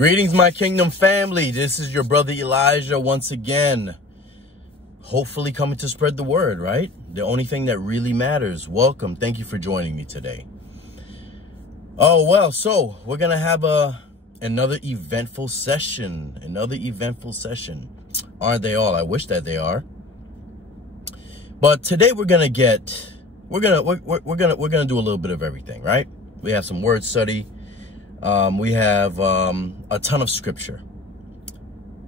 Greetings, my kingdom family. This is your brother Elijah once again. Hopefully coming to spread the word, right? The only thing that really matters. Welcome. Thank you for joining me today. Oh, well, so we're going to have another eventful session. Aren't they all? I wish that they are. But today we're going to do a little bit of everything, right? We have some word study. We have a ton of scripture,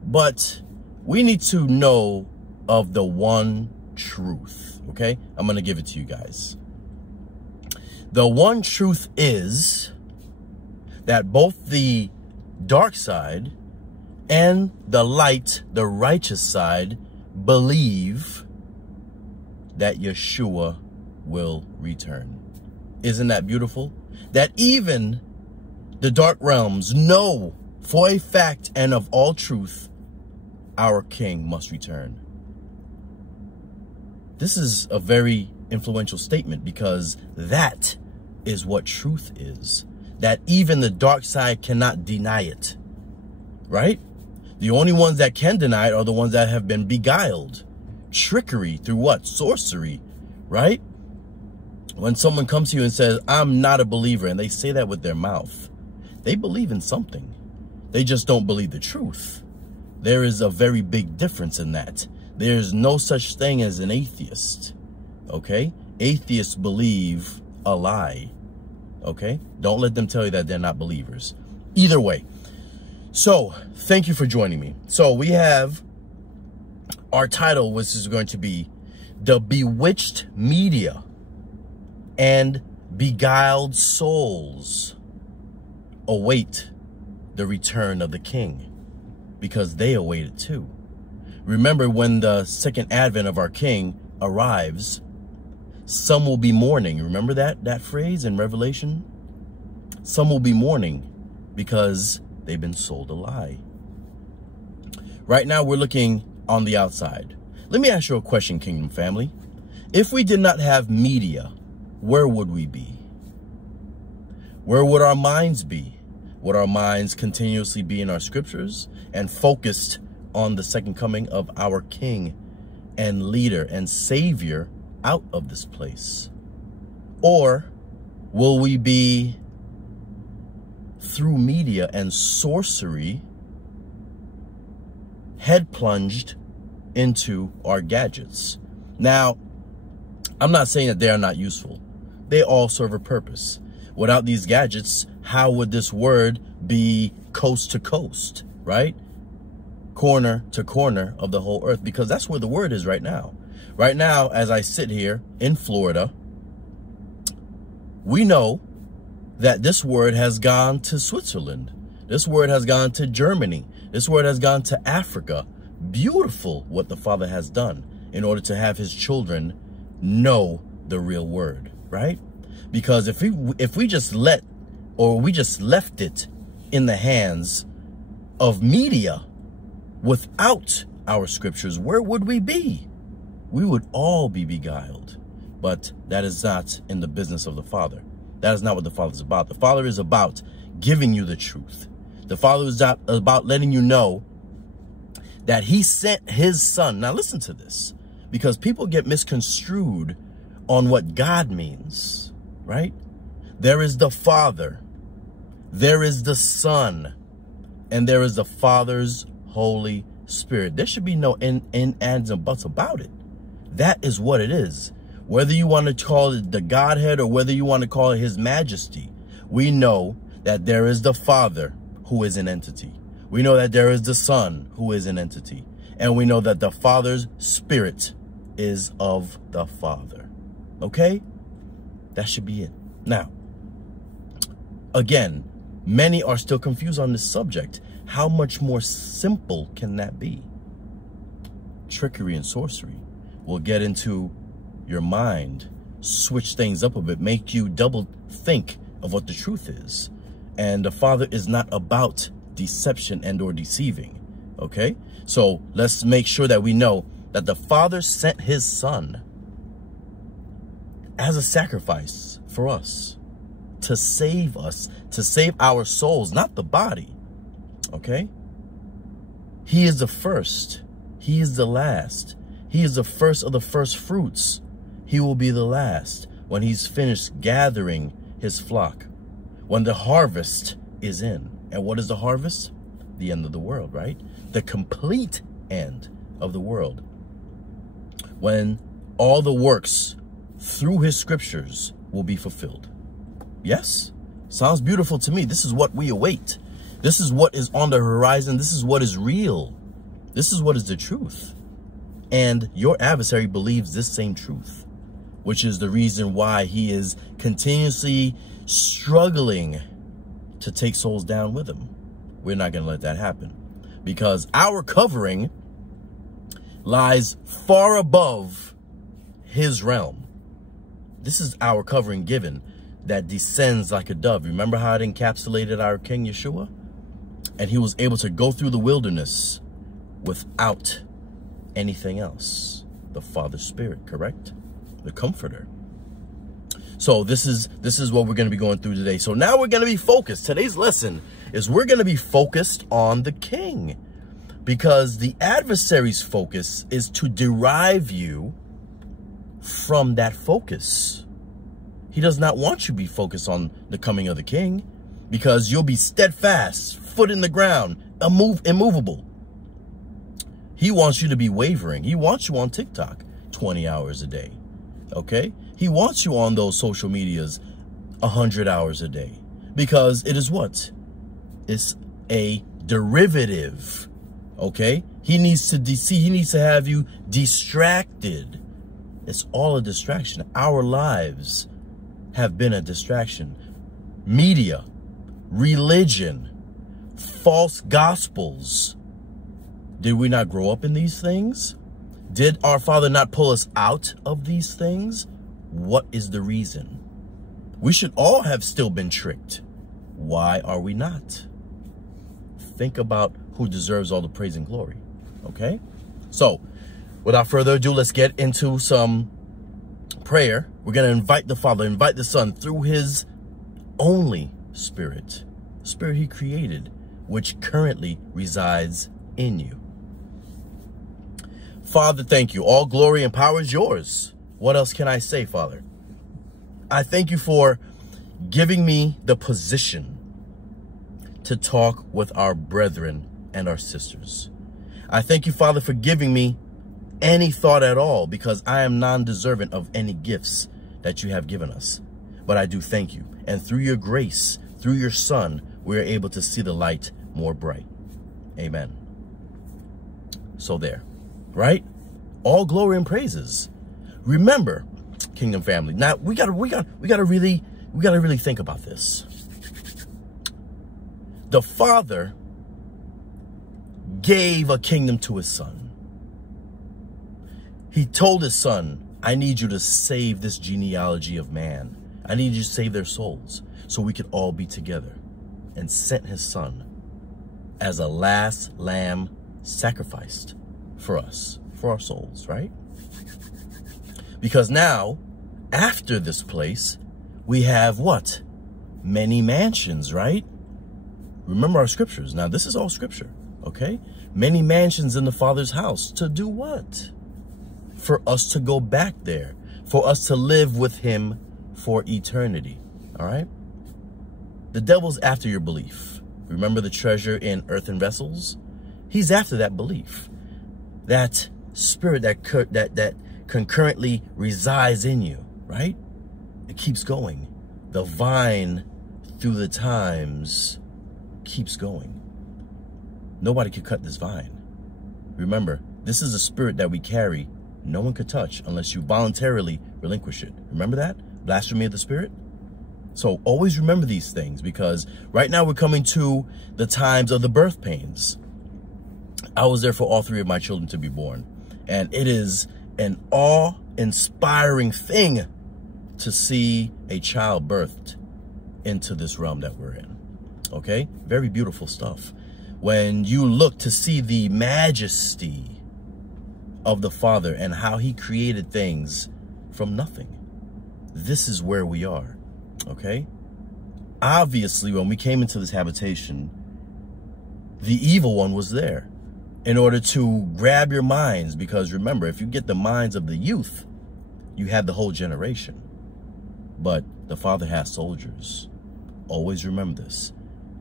but we need to know of the one truth. Okay, I'm going to give it to you guys. The one truth is that both the dark side and the light, the righteous side, believe that Yeshua will return. Isn't that beautiful? That even the dark realms know for a fact and of all truth, our King must return. This is a very influential statement because that is what truth is. That even the dark side cannot deny it, right? The only ones that can deny it are the ones that have been beguiled. Trickery through what? Sorcery, right? When someone comes to you and says, I'm not a believer, and they say that with their mouth, they believe in something. They just don't believe the truth. There is a very big difference in that. There's no such thing as an atheist, okay? Atheists believe a lie, okay? Don't let them tell you that they're not believers. Either way. So, thank you for joining me. So, we have our title, which is going to be The Bewitched Media and Beguiled Souls await the return of the King, because they await it too. Remember, when the second advent of our King arrives, some will be mourning. Remember that phrase in Revelation? Some will be mourning because they've been sold a lie. Right now, we're looking on the outside. Let me ask you a question, Kingdom family. If we did not have media, where would we be? Where would our minds be? Would our minds continuously be in our scriptures and focused on the second coming of our King and leader and savior out of this place? Or will we be, through media and sorcery, head plunged into our gadgets? Now, I'm not saying that they are not useful. They all serve a purpose. Without these gadgets, how would this word be coast to coast, right? Corner to corner of the whole earth, because that's where the word is right now. Right now, as I sit here in Florida, we know that this word has gone to Switzerland. This word has gone to Germany. This word has gone to Africa. Beautiful what the Father has done in order to have his children know the real word, right? Because if we just left it in the hands of media without our scriptures, where would we be? We would all be beguiled. But that is not in the business of the Father. That is not what the Father is about. The Father is about giving you the truth. The Father is about letting you know that he sent his son. Now listen to this, because people get misconstrued on what God means. Right? There is the Father, there is the Son, and there is the Father's Holy Spirit. There should be no ands and buts about it. That is what it is. Whether you want to call it the Godhead or whether you want to call it his majesty, we know that there is the Father who is an entity. We know that there is the Son who is an entity. And we know that the Father's Spirit is of the Father. Okay? That should be it. Now, again, many are still confused on this subject. How much more simple can that be? Trickery and sorcery will get into your mind, switch things up a bit, make you double think of what the truth is. And the Father is not about deception and or deceiving. Okay? So let's make sure that we know that the Father sent his Son as a sacrifice for us, to save our souls, not the body. Okay? He is the first. He is the last. He is the first of the first fruits. He will be the last when he's finished gathering his flock. When the harvest is in. And what is the harvest? The end of the world, right? The complete end of the world. When all the works through his scriptures will be fulfilled. Yes? Sounds beautiful to me. This is what we await. This is what is on the horizon. This is what is real. This is what is the truth. And your adversary believes this same truth, which is the reason why he is continuously struggling to take souls down with him. We're not going to let that happen, because our covering lies far above his realm. This is our covering given that descends like a dove. Remember how it encapsulated our King Yeshua? And he was able to go through the wilderness without anything else. The Father Spirit, correct? The Comforter. So this is what we're going to be going through today. So now we're going to be focused. Today's lesson is we're going to be focused on the King, because the adversary's focus is to derive you from that focus. He does not want you to be focused on the coming of the King, because you'll be steadfast, foot in the ground, immovable. He wants you to be wavering. He wants you on TikTok 20 hours a day. Okay? He wants you on those social medias 100 hours a day, because it is what? It's a derivative. Okay? He needs to have you distracted. It's all a distraction. Our lives have been a distraction. Media, religion, false gospels. Did we not grow up in these things? Did our Father not pull us out of these things? What is the reason? We should all have still been tricked. Why are we not? Think about who deserves all the praise and glory. Okay? So, without further ado, let's get into some prayer. We're going to invite the Father, invite the Son through his only Spirit. Spirit he created, which currently resides in you. Father, thank you. All glory and power is yours. What else can I say, Father? I thank you for giving me the position to talk with our brethren and our sisters. I thank you, Father, for giving me any thought at all, because I am non-deserving of any gifts that you have given us. But I do thank you. And through your grace, through your Son, we are able to see the light more bright. Amen. So there, right? All glory and praises. Remember, Kingdom family. Now we gotta really think about this. The Father gave a kingdom to his Son. He told his Son, I need you to save this genealogy of man. I need you to save their souls so we could all be together. And sent his Son as a last lamb sacrificed for us, for our souls, right? Because now, after this place, we have what? Many mansions, right? Remember our scriptures. Now, this is all scripture, okay? Many mansions in the Father's house. To do what? For us to go back there. For us to live with him for eternity, all right? The devil's after your belief. Remember the treasure in earthen vessels? He's after that belief. That spirit that concurrently resides in you, right? It keeps going. The vine through the times keeps going. Nobody can cut this vine. Remember, this is a spirit that we carry. No one could touch unless you voluntarily relinquish it. Remember that? Blasphemy of the spirit? So always remember these things, because right now we're coming to the times of the birth pains. I was there for all three of my children to be born. And it is an awe-inspiring thing to see a child birthed into this realm that we're in. Okay? Very beautiful stuff. When you look to see the majesty of the Father and how he created things from nothing. This is where we are. Okay? Obviously, when we came into this habitation, the evil one was there in order to grab your minds. Because remember, if you get the minds of the youth, you have the whole generation. But the Father has soldiers. Always remember this.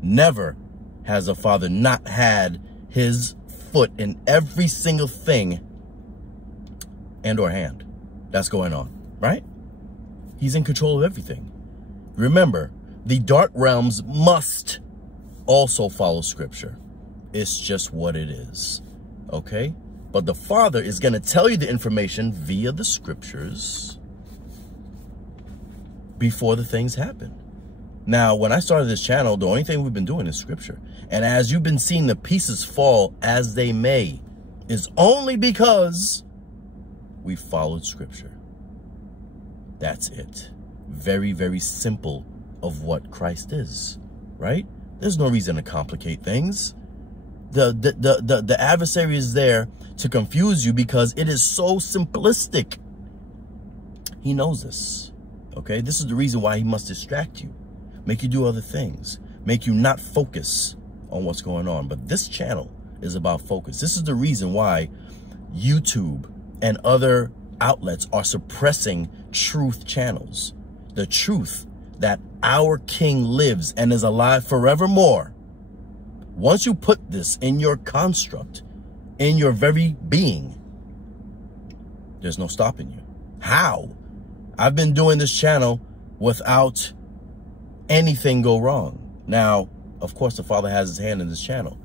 Never has a father not had his foot in every single thing and or hand that's going on, right? He's in control of everything. Remember, the dark realms must also follow scripture. It's just what it is, okay? But the Father is going to tell you the information via the scriptures before the things happen. Now, when I started this channel, the only thing we've been doing is scripture. And as you've been seeing the pieces fall as they may, is only because we followed scripture. That's it. Very, very simple of what Christ is, right? There's no reason to complicate things. The adversary is there to confuse you because it is so simplistic. He knows this, okay? This is the reason why he must distract you, make you do other things, make you not focus on what's going on. But this channel is about focus. This is the reason why YouTube and other outlets are suppressing truth channels. The truth that our King lives and is alive forevermore. Once you put this in your construct, in your very being, there's no stopping you. How? I've been doing this channel without anything go wrong. Now, of course, the Father has his hand in this channel.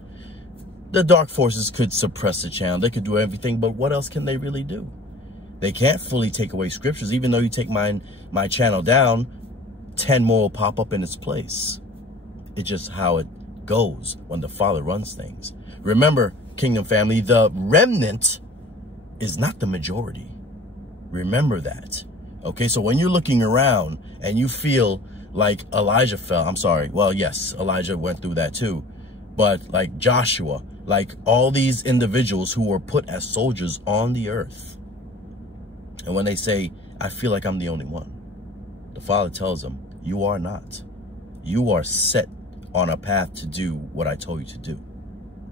The dark forces could suppress the channel. They could do everything, but what else can they really do? They can't fully take away scriptures. Even though you take my channel down, 10 more will pop up in its place. It's just how it goes when the Father runs things. Remember, Kingdom family, the remnant is not the majority. Remember that. Okay, so when you're looking around and you feel like Elijah fell, I'm sorry, well, yes, Elijah went through that too. But like Joshua, like all these individuals who were put as soldiers on the earth. And when they say, I feel like I'm the only one, the Father tells them, you are not. You are set on a path to do what I told you to do.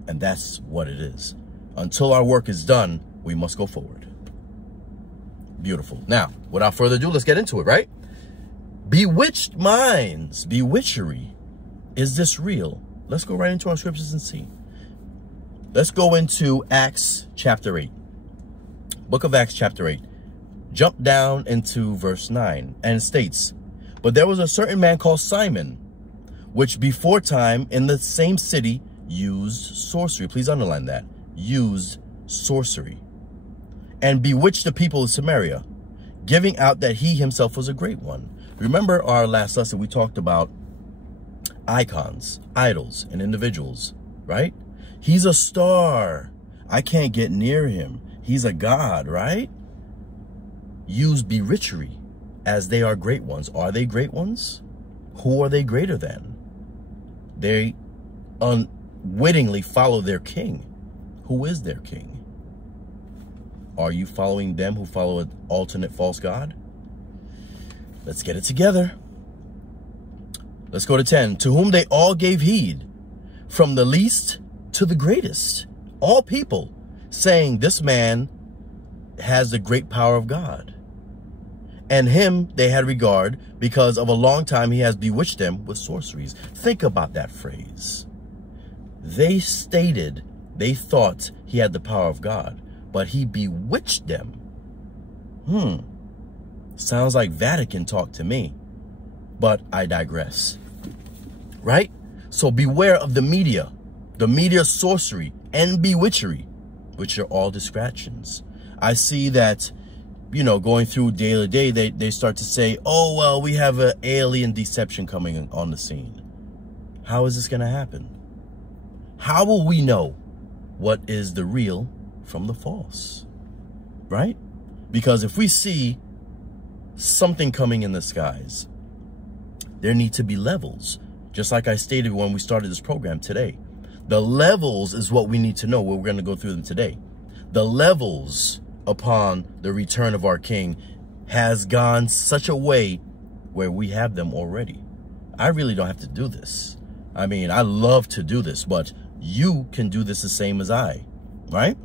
And that's what it is. Until our work is done, we must go forward. Beautiful. Now, without further ado, let's get into it, right? Bewitched minds, bewitchery. Is this real? Let's go right into our scriptures and see. Let's go into Acts chapter 8. Book of Acts chapter 8. Jump down into verse 9, and it states, but there was a certain man called Simon, which before time in the same city used sorcery. Please underline that. Used sorcery. And bewitched the people of Samaria, giving out that he himself was a great one. Remember our last lesson, we talked about icons, idols, and individuals, right? He's a star. I can't get near him. He's a god, right? Use bewitchery as they are great ones. Are they great ones? Who are they greater than? They unwittingly follow their king. Who is their king? Are you following them who follow an alternate false god? Let's get it together. Let's go to 10. To whom they all gave heed, from the least to the greatest, all people, saying, this man has the great power of God. And him they had regard, because of a long time he has bewitched them with sorceries. Think about that phrase. They stated, they thought he had the power of God, but he bewitched them. Sounds like Vatican talk to me, but I digress. Right? So beware of the media sorcery and bewitchery, which are all distractions. I see that, you know, going through day to day, they start to say, oh, well, we have an alien deception coming on the scene. How is this going to happen? How will we know what is the real from the false? Right? Because if we see something coming in the skies, there need to be levels. Just like I stated when we started this program today. The levels is what we need to know. We're going to go through them today. The levels upon the return of our King has gone such a way where we have them already. I really don't have to do this. I mean, I love to do this, but you can do this the same as I, right?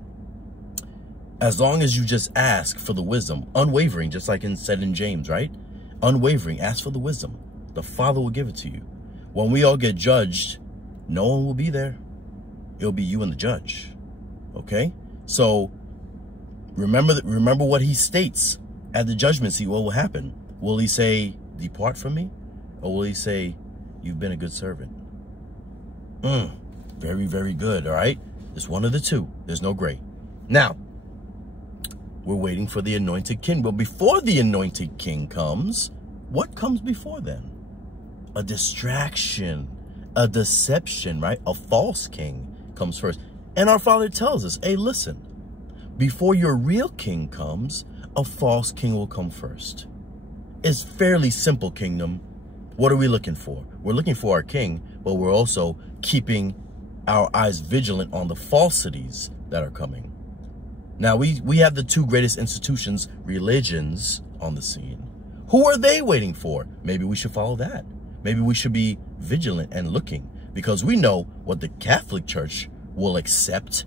As long as you just ask for the wisdom, unwavering, just like said in James, right? Unwavering, ask for the wisdom. The Father will give it to you. When we all get judged, no one will be there. It'll be you and the judge. Okay? So remember what he states at the judgment seat. What will happen? Will he say, depart from me? Or will he say, you've been a good servant? Very, very good. All right? It's one of the two. There's no gray. Now, we're waiting for the anointed king. But before the anointed king comes, what comes before then? A distraction, a deception, right? A false king comes first. And our Father tells us, hey, listen, before your real king comes, a false king will come first. It's fairly simple, kingdom. What are we looking for? We're looking for our king, but we're also keeping our eyes vigilant on the falsities that are coming. Now, we have the two greatest institutions, religions, on the scene. Who are they waiting for? Maybe we should follow that. Maybe we should be vigilant and looking, because we know what the Catholic Church will accept.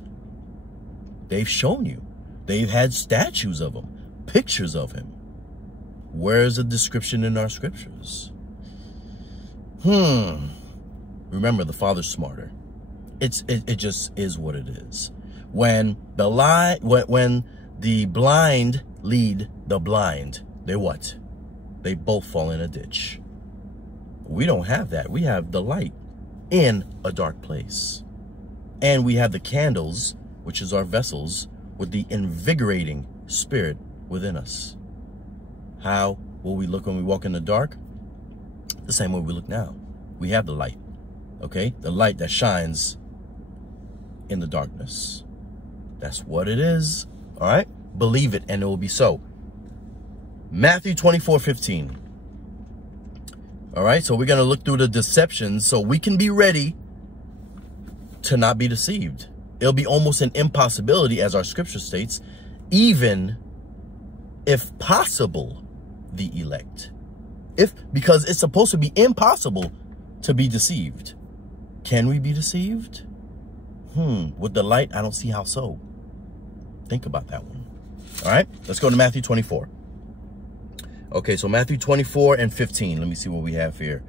They've shown you. They've had statues of him, pictures of him. Where's the description in our scriptures? Remember, the Father's smarter. It just is what it is. When the blind lead the blind, they what? They both fall in a ditch. We don't have that. We have the light in a dark place. And we have the candles, which is our vessels, with the invigorating spirit within us. How will we look when we walk in the dark? The same way we look now. We have the light, okay? The light that shines in the darkness. That's what it is, all right? Believe it and it will be so. Matthew 24:15. All right, so we're going to look through the deceptions so we can be ready to not be deceived. It'll be almost an impossibility, as our scripture states, even if possible, the elect. Because it's supposed to be impossible to be deceived. Can we be deceived? With the light, I don't see how so. Think about that one. All right, let's go to Matthew 24. Okay, so Matthew 24 and 15. Let me see what we have here.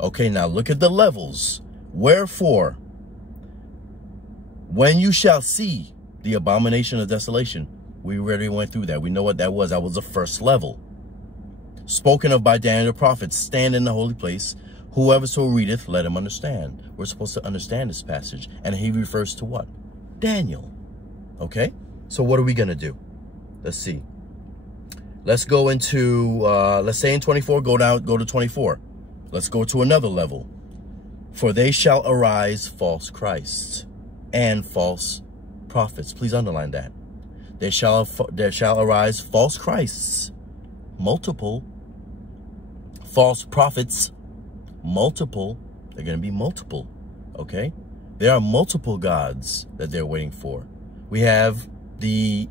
Okay, now look at the levels. Wherefore, when you shall see the abomination of desolation, we already went through that. We know what that was. That was the first level. Spoken of by Daniel the prophet, stand in the holy place. Whoever so readeth, let him understand. We're supposed to understand this passage. And he refers to what? Daniel. Okay, so what are we going to do? Let's see. Let's go into, let's say in 24, go to 24. Let's go to another level. For they shall arise false Christs and false prophets. Please underline that. There shall arise false Christs, multiple, false prophets, multiple. They're going to be multiple, okay? There are multiple gods that they're waiting for. We have the,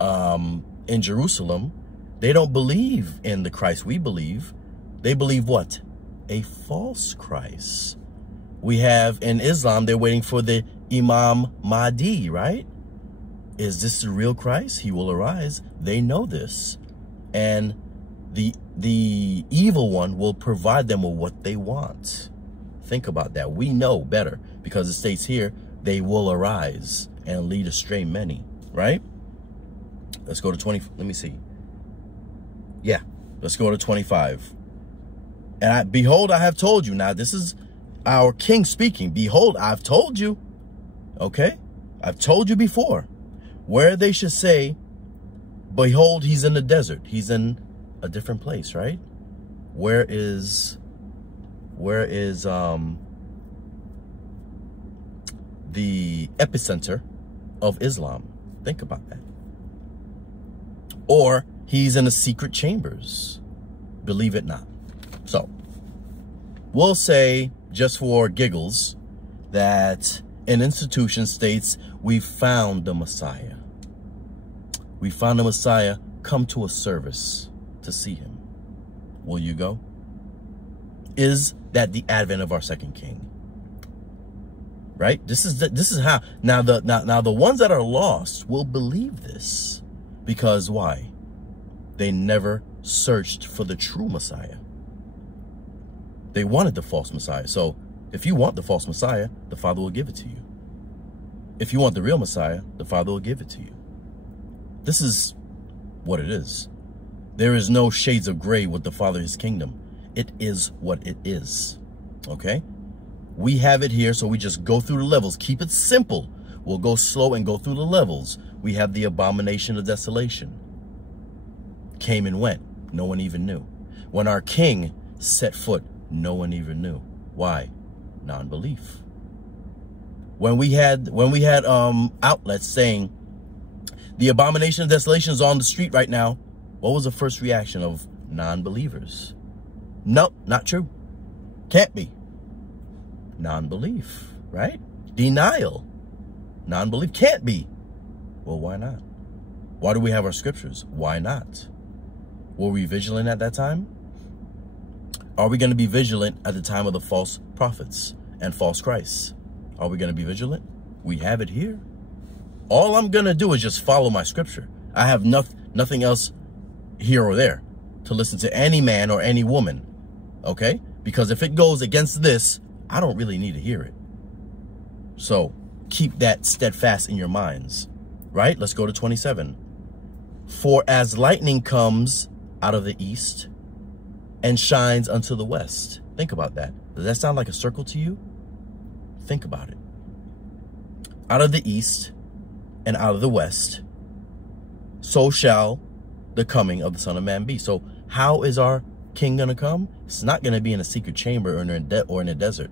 in Jerusalem, they don't believe in the Christ we believe. They believe what? A false Christ. We have in Islam, they're waiting for the Imam Mahdi, right? Is this the real Christ? He will arise. They know this. And the evil one will provide them with what they want. Think about that. We know better because it states here, they will arise and lead astray many, right? Let's go to 20. Let me see. Yeah, let's go to 25. And behold, I have told you. Now, this is our king speaking. Behold, I've told you. Okay? I've told you before. Where they should say, behold, he's in the desert. He's in a different place, right? Where is the epicenter of Islam? Think about that. Or he's in the secret chambers. Believe it not. So, we'll say, just for giggles, that an institution states, we found the Messiah. We found the Messiah. Come to a service to see him. Will you go? Is that the advent of our second king? right? This is how now the ones that are lost will believe this, because why? They never searched for the true Messiah. They wanted the false Messiah. So if you want the false Messiah, the Father will give it to you. If you want the real Messiah, the Father will give it to you. This is what it is. There is no shades of gray with the Father, his kingdom. It is what it is. Okay? We have it here, so we just go through the levels. Keep it simple. We'll go slow and go through the levels. We have the abomination of desolation. Came and went. No one even knew. When our king set foot, no one even knew. Why? Non-belief. When we had outlets saying the abomination of desolation is on the street right now, what was the first reaction of non-believers? Nope, not true. Can't be. Non-belief, right? Denial. Non-belief can't be. Well, why not? Why do we have our scriptures? Why not? Were we vigilant at that time? Are we going to be vigilant at the time of the false prophets and false Christs? Are we going to be vigilant? We have it here. All I'm going to do is just follow my scripture. I have nothing else here or there to listen to any man or any woman. Okay? Because if it goes against this, I don't really need to hear it. So keep that steadfast in your minds. Right? Let's go to 27. For as lightning comes out of the east and shines unto the west. Think about that. Does that sound like a circle to you? Think about it. Out of the east and out of the west, so shall the coming of the Son of Man be. So how is our king going to come? It's not going to be in a secret chamber or in a desert.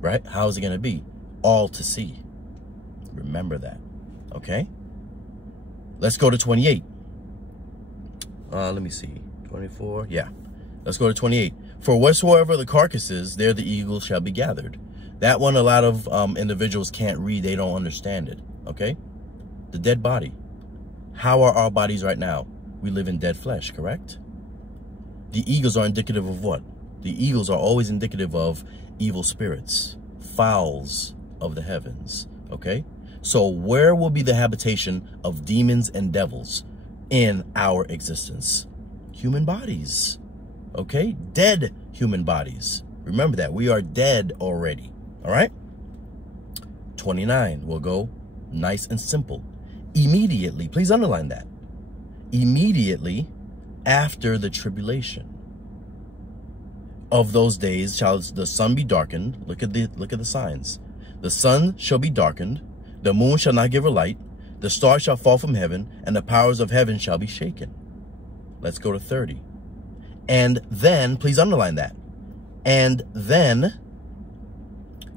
Right? How is it going to be? All to see. Remember that. Okay? Let's go to 28. Let me see. 24. Yeah. Let's go to 28. For whatsoever the carcass is, there the eagles shall be gathered. That one, a lot of individuals can't read. They don't understand it. Okay? The dead body. How are our bodies right now? We live in dead flesh, correct? The eagles are indicative of what? The eagles are always indicative of evil spirits, fowls of the heavens. Okay? So where will be the habitation of demons and devils in our existence? Human bodies. Okay? Dead human bodies. Remember that. We are dead already. All right? 29. We'll go nice and simple. Immediately. Please underline that. Immediately after the tribulation of those days shall the sun be darkened. Look at the signs. The sun shall be darkened. The moon shall not give her light. The stars shall fall from heaven, and the powers of heaven shall be shaken. Let's go to 30. And then, please underline that. And then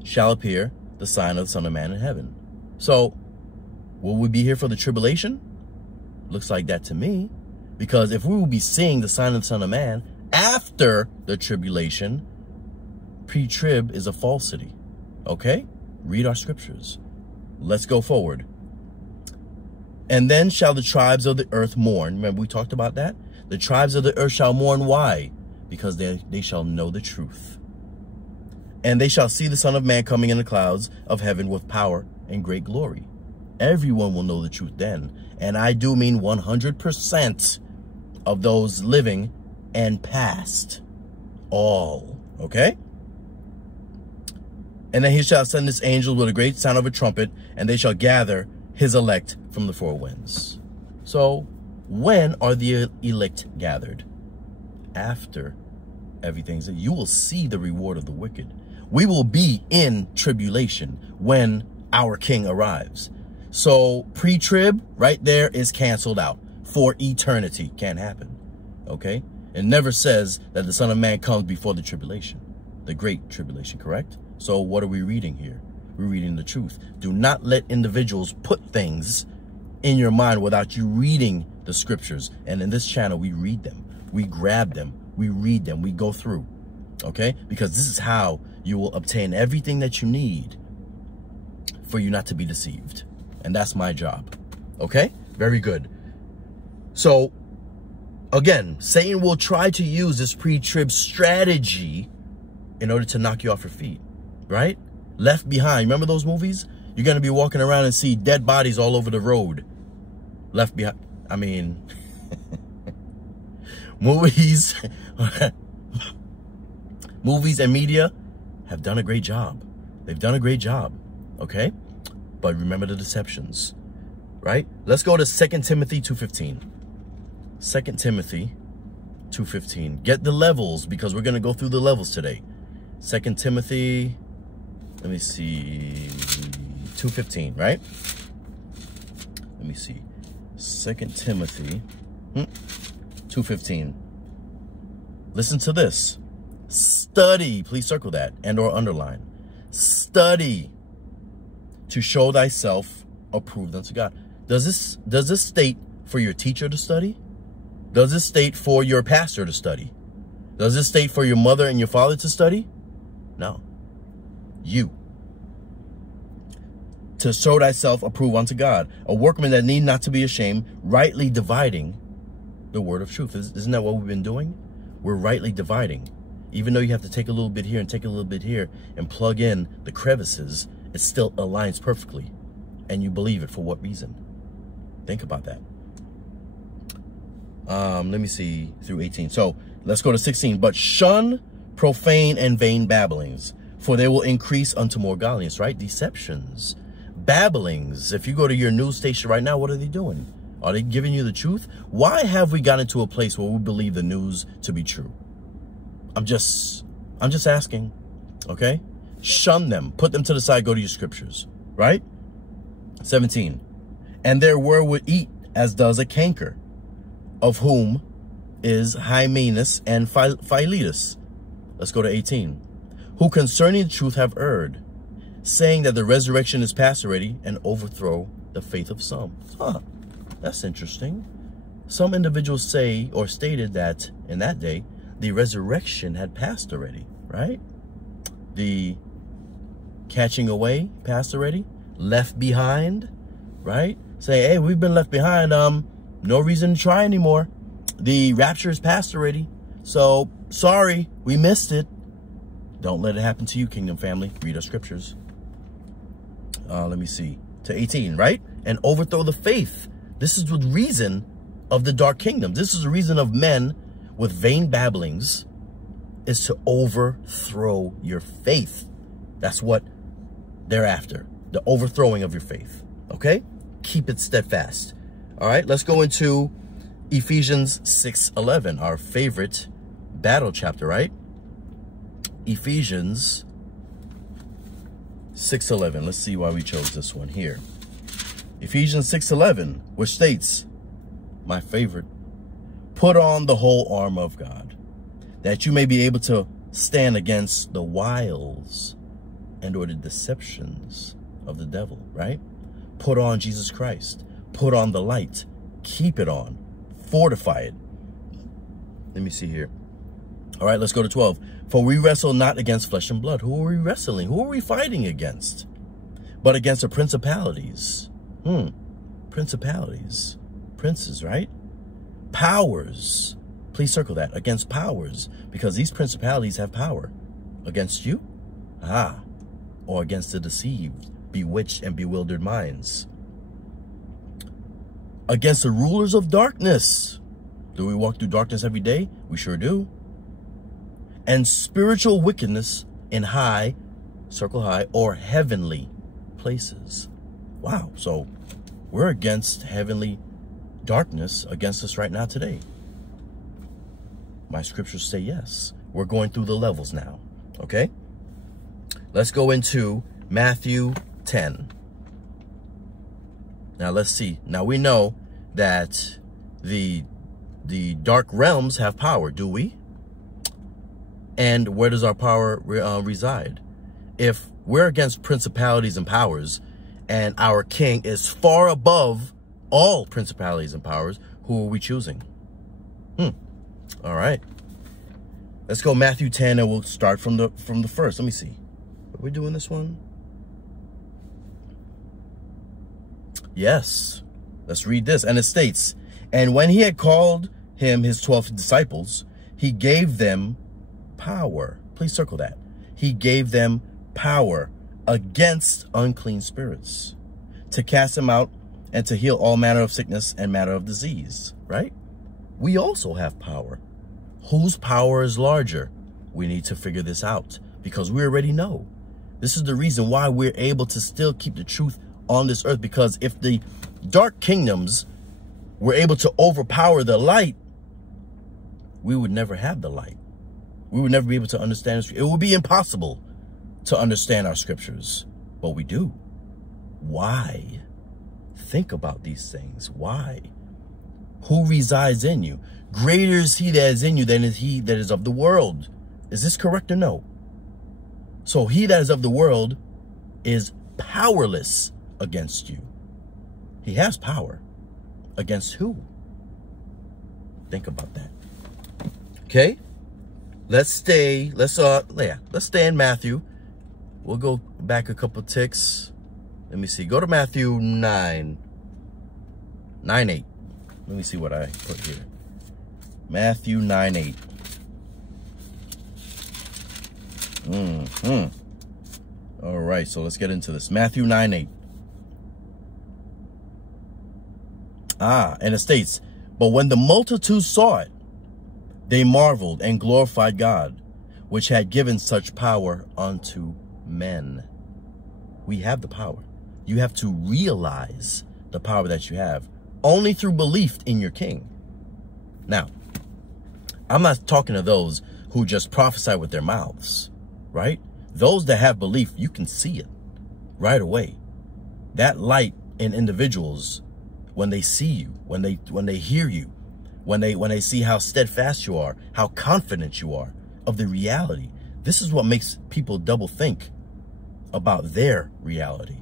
shall appear the sign of the Son of Man in heaven. So, will we be here for the tribulation? Looks like that to me. Because if we will be seeing the sign of the Son of Man after the tribulation, pre-trib is a falsity. Okay? Read our scriptures. Let's go forward. And then shall the tribes of the earth mourn. Remember we talked about that? The tribes of the earth shall mourn. Why? Because they shall know the truth. And they shall see the Son of Man coming in the clouds of heaven with power and great glory. Everyone will know the truth then. And I do mean 100% of those living and past. All. Okay? And then he shall send his angels with a great sound of a trumpet, and they shall gather his elect from the four winds. So, when are the elect gathered? After everything's you will see the reward of the wicked. We will be in tribulation when our king arrives. So, pre-trib right there is canceled out for eternity. Can't happen. Okay? It never says that the Son of Man comes before the tribulation. The great tribulation, correct? So what are we reading here? We're reading the truth. Do not let individuals put things in your mind without you reading the scriptures. And in this channel, we read them. We grab them. We read them. We go through. Okay? Because this is how you will obtain everything that you need for you not to be deceived. And that's my job. Okay? Very good. So, again, Satan will try to use this pre-trib strategy in order to knock you off your feet. Right? Left Behind. Remember those movies? You're going to be walking around and see dead bodies all over the road. Left Behind. I mean, movies and media have done a great job. They've done a great job, okay? But remember the deceptions, right? Let's go to 2 Timothy 2:15. 2 Timothy 2:15. Get the levels, because we're going to go through the levels today. 2 Timothy, let me see, 2:15, right? Let me see. 2 Timothy 2:15. Listen to this. Study, please circle that and or underline. Study to show thyself approved unto God. Does this state for your teacher to study? Does this state for your pastor to study? Does this state for your mother and your father to study? No. You. To show thyself approved unto God, a workman that need not to be ashamed, rightly dividing the word of truth. Isn't that what we've been doing? We're rightly dividing. Even though you have to take a little bit here and take a little bit here and plug in the crevices, it still aligns perfectly. And you believe it for what reason? Think about that. Let me see through 18. So let's go to 16. But shun profane and vain babblings, for they will increase unto more godliness, right? Deceptions. Babblings. If you go to your news station right now, what are they doing? Are they giving you the truth? Why have we gotten to a place where we believe the news to be true? I'm just asking, okay? Shun them. Put them to the side. Go to your scriptures, right? 17. And their word would eat as does a canker, of whom is Hymenaeus and Philetus. Let's go to 18. Who concerning the truth have erred, saying that the resurrection is past already, and overthrow the faith of some. Huh, that's interesting. Some individuals say or stated that in that day, the resurrection had passed already, right? The catching away passed already. Left behind, right? Say, hey, we've been left behind. No reason to try anymore. The rapture is past already. So, sorry, we missed it. Don't let it happen to you, Kingdom family. Read our scriptures. Let me see. To 18, right? And overthrow the faith. This is the reason of the dark kingdom. This is the reason of men with vain babblings, is to overthrow your faith. That's what they're after. The overthrowing of your faith. Okay? Keep it steadfast. All right, let's go into Ephesians 6:11, our favorite battle chapter, right? Ephesians 6:11. Let's see why we chose this one here. Ephesians 6:11, which states, my favorite, put on the whole armor of God, that you may be able to stand against the wiles and or the deceptions of the devil, right? Put on Jesus Christ. Put on the light. Keep it on. Fortify it. Let me see here. All right, let's go to 12. For we wrestle not against flesh and blood. Who are we wrestling? Who are we fighting against? But against the principalities. Principalities. Princes, right? Powers. Please circle that. Against powers. Because these principalities have power. Against you? Or against the deceived, bewitched, and bewildered minds. Against the rulers of darkness. Do we walk through darkness every day? We sure do. And spiritual wickedness in high, circle high, or heavenly places. Wow. So we're against heavenly darkness against us right now today. My scriptures say yes. We're going through the levels now. Okay. Let's go into Matthew 10. Now let's see. Now we know that the dark realms have power, do we? And where does our power reside? If we're against principalities and powers, and our king is far above all principalities and powers, who are we choosing? All right. Let's go Matthew 10, and we'll start from the first. Let me see. Are we doing this one? Yes. Let's read this. And it states, and when he had called him his 12 disciples, he gave them power. Please circle that. He gave them power against unclean spirits, to cast them out, and to heal all manner of sickness and manner of disease, right? We also have power. Whose power is larger? We need to figure this out because we already know. This is the reason why we're able to still keep the truth on this earth, because if the dark kingdoms were able to overpower the light, we would never have the light. We would never be able to understand. It would be impossible to understand our scriptures, but we do. Why? Think about these things. Why? Who resides in you? Greater is he that is in you than is he that is of the world. Is this correct or no? So he that is of the world is powerless against you. He has power. Against who? Think about that. Okay? Let's stay in Matthew. We'll go back a couple ticks. Let me see. Go to Matthew 9:8. Let me see what I put here. Matthew 9:8. All right, so let's get into this. Matthew 9:8. And it states, but when the multitude saw it, they marveled and glorified God, which had given such power unto men. We have the power. You have to realize the power that you have only through belief in your king. Now, I'm not talking to those who just prophesy with their mouths, right? Those that have belief, you can see it right away. That light in individuals, when they see you, when they hear you, when they see how steadfast you are, how confident you are of the reality. This is what makes people double think about their reality.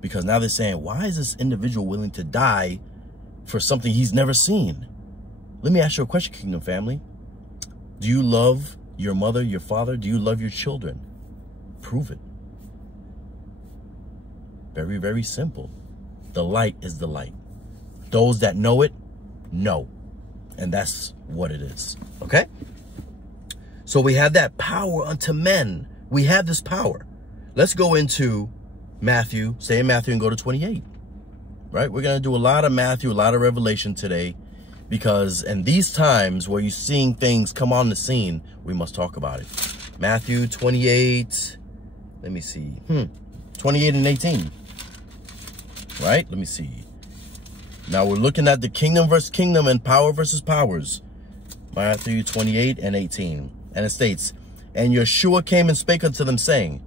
Because now they're saying, why is this individual willing to die for something he's never seen? Let me ask you a question, Kingdom family. Do you love your mother, your father? Do you love your children? Prove it. Very, very simple. The light is the light. Those that know it, know. And that's what it is. Okay? So we have that power unto men. We have this power. Let's go into Matthew. Stay in Matthew and go to 28. Right? We're going to do a lot of Matthew, a lot of Revelation today. Because in these times where you're seeing things come on the scene, we must talk about it. Matthew 28. Let me see. 28 and 18. Right? Let me see. Now we're looking at the kingdom versus kingdom and power versus powers. Matthew 28 and 18. And it states, and Yeshua came and spake unto them, saying,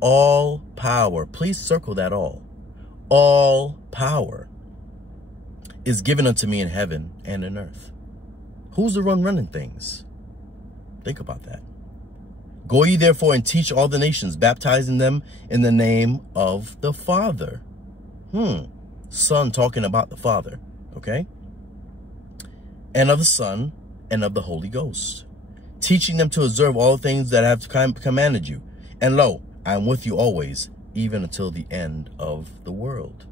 all power, please circle that all power is given unto me in heaven and in earth. Who's the one running things? Think about that. Go ye therefore and teach all the nations, baptizing them in the name of the Father. Son talking about the Father, okay? And of the Son and of the Holy Ghost, teaching them to observe all things that I have commanded you. And lo, I am with you always, even until the end of the world.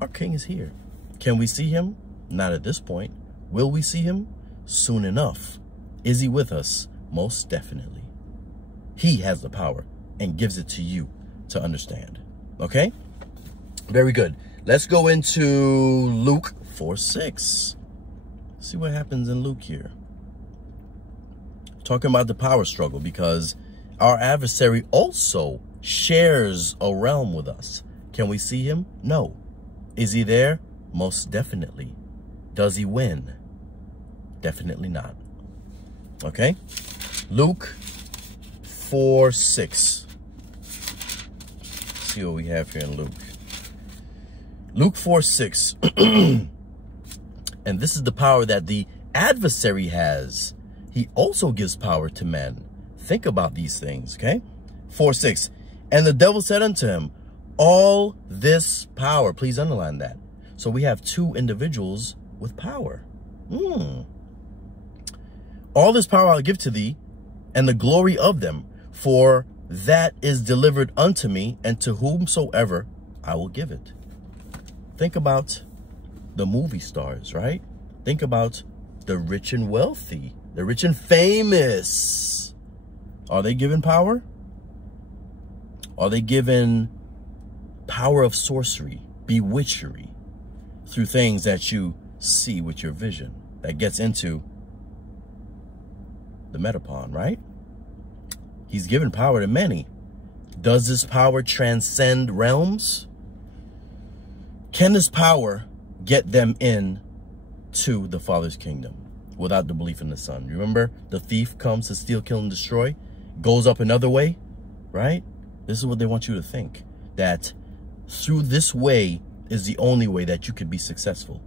Our King is here. Can we see him? Not at this point. Will we see him? Soon enough. Is he with us? Most definitely. He has the power and gives it to you to understand. Okay? Very good. Let's go into Luke 4:6. See what happens in Luke here. Talking about the power struggle, because our adversary also shares a realm with us. Can we see him? No. Is he there? Most definitely. Does he win? Definitely not. Okay? Luke 4:6. See what we have here in Luke. Luke 4:6. And this is the power that the adversary has. He also gives power to men. Think about these things, okay? 4:6. And the devil said unto him, all this power, please underline that. So we have two individuals with power. All this power I'll give to thee, and the glory of them, for that is delivered unto me, and to whomsoever I will give it. Think about the movie stars, right? Think about the rich and wealthy, the rich and famous. Are they given power? Are they given power of sorcery, bewitchery, through things that you see with your vision? That gets into the metapon, right? He's given power to many. Does this power transcend realms? Can this power get them in to the Father's kingdom without the belief in the Son? Remember, the thief comes to steal, kill, and destroy, goes up another way, right? This is what they want you to think, that through this way is the only way that you could be successful.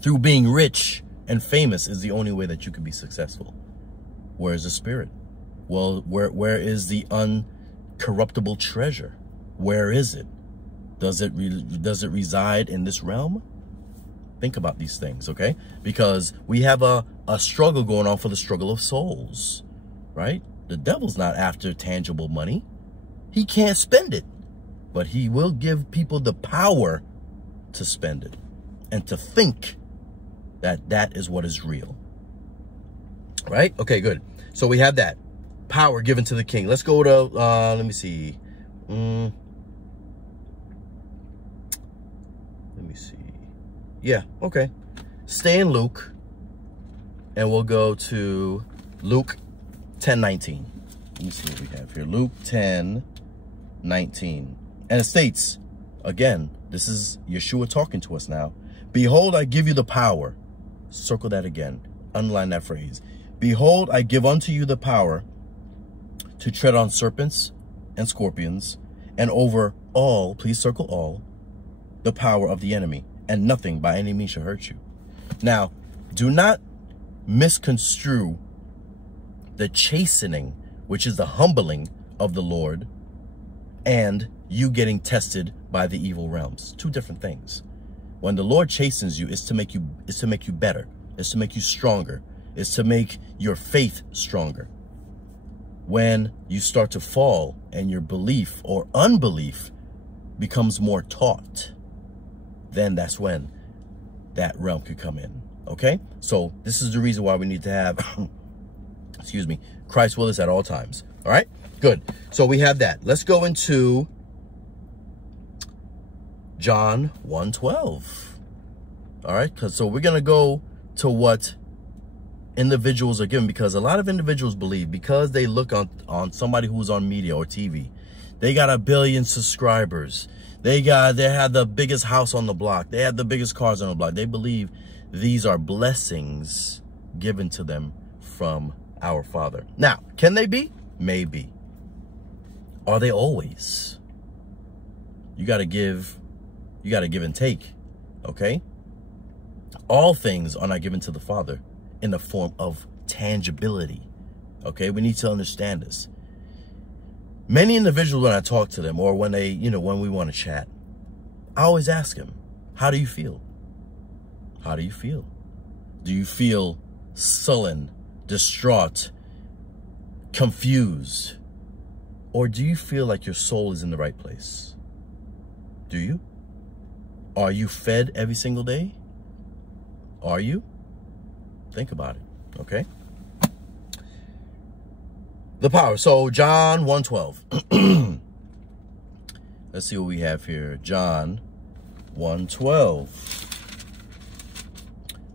Through being rich and famous is the only way that you could be successful. Where is the spirit? Well, where is the uncorruptible treasure? Where is it? Does it reside in this realm? Think about these things, okay? Because we have a struggle going on for the struggle of souls, right? The devil's not after tangible money. He can't spend it, but he will give people the power to spend it and to think that that is what is real, right? Okay, good. So we have that power given to the king. Let's go to, let me see. Let me see. Yeah, okay. Stay in Luke, and we'll go to Luke 10:19. Let me see what we have here. Luke 10:19. And it states, again, this is Yeshua talking to us now. Behold, I give you the power. Circle that again. Underline that phrase. Behold, I give unto you the power to tread on serpents and scorpions, and over all, please circle all, the power of the enemy, and nothing by any means shall hurt you. Now, do not misconstrue the chastening, which is the humbling of the Lord, and you getting tested by the evil realms. Two different things. When the Lord chastens you, it's to make you better. It's to make you stronger. It's to make your faith stronger. When you start to fall and your belief or unbelief becomes more taught, then that's when that realm could come in. Okay? So this is the reason why we need to have, excuse me, Christ with us at all times. All right? Good. So we have that. Let's go into John 1:12. All right? So we're going to go to what individuals are given, because a lot of individuals believe because they look on somebody who's on media or TV, they got 1 billion subscribers. They have the biggest house on the block. They have the biggest cars on the block. They believe these are blessings given to them from our Father. Now, can they be? Maybe. Are they always? You got to give and take. Okay? All things are not given to the Father in the form of tangibility. Okay? We need to understand this. Many individuals, when I talk to them, or when they, when we want to chat, I always ask them, how do you feel? How do you feel? Do you feel sullen, distraught, confused? Or do you feel like your soul is in the right place? Do you? Are you fed every single day? Are you? Think about it, okay? The power. So John 1:12. Let's see what we have here. John 1:12.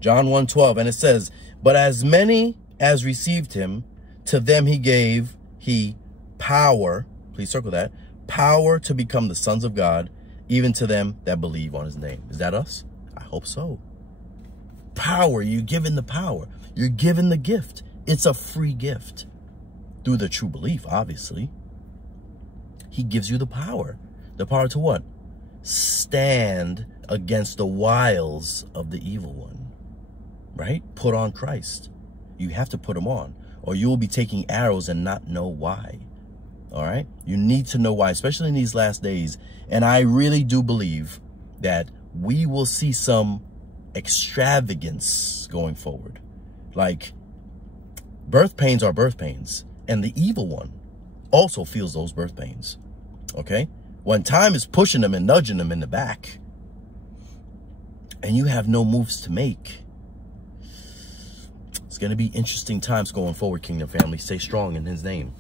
John 1:12. And it says, but as many as received him, to them he gave power. Please circle that. Power to become the sons of God, even to them that believe on his name. Is that us? I hope so. Power. You're given the power. You're given the gift. It's a free gift. Through the true belief, obviously. He gives you the power. The power to what? Stand against the wiles of the evil one. Right? Put on Christ. You have to put him on, or you will be taking arrows and not know why. All right? You need to know why, especially in these last days. And I really do believe that we will see some extravagance going forward. Like, birth pains are birth pains. And the evil one also feels those birth pains. Okay? When time is pushing them and nudging them in the back, and you have no moves to make, it's going to be interesting times going forward, Kingdom family. Stay strong in his name.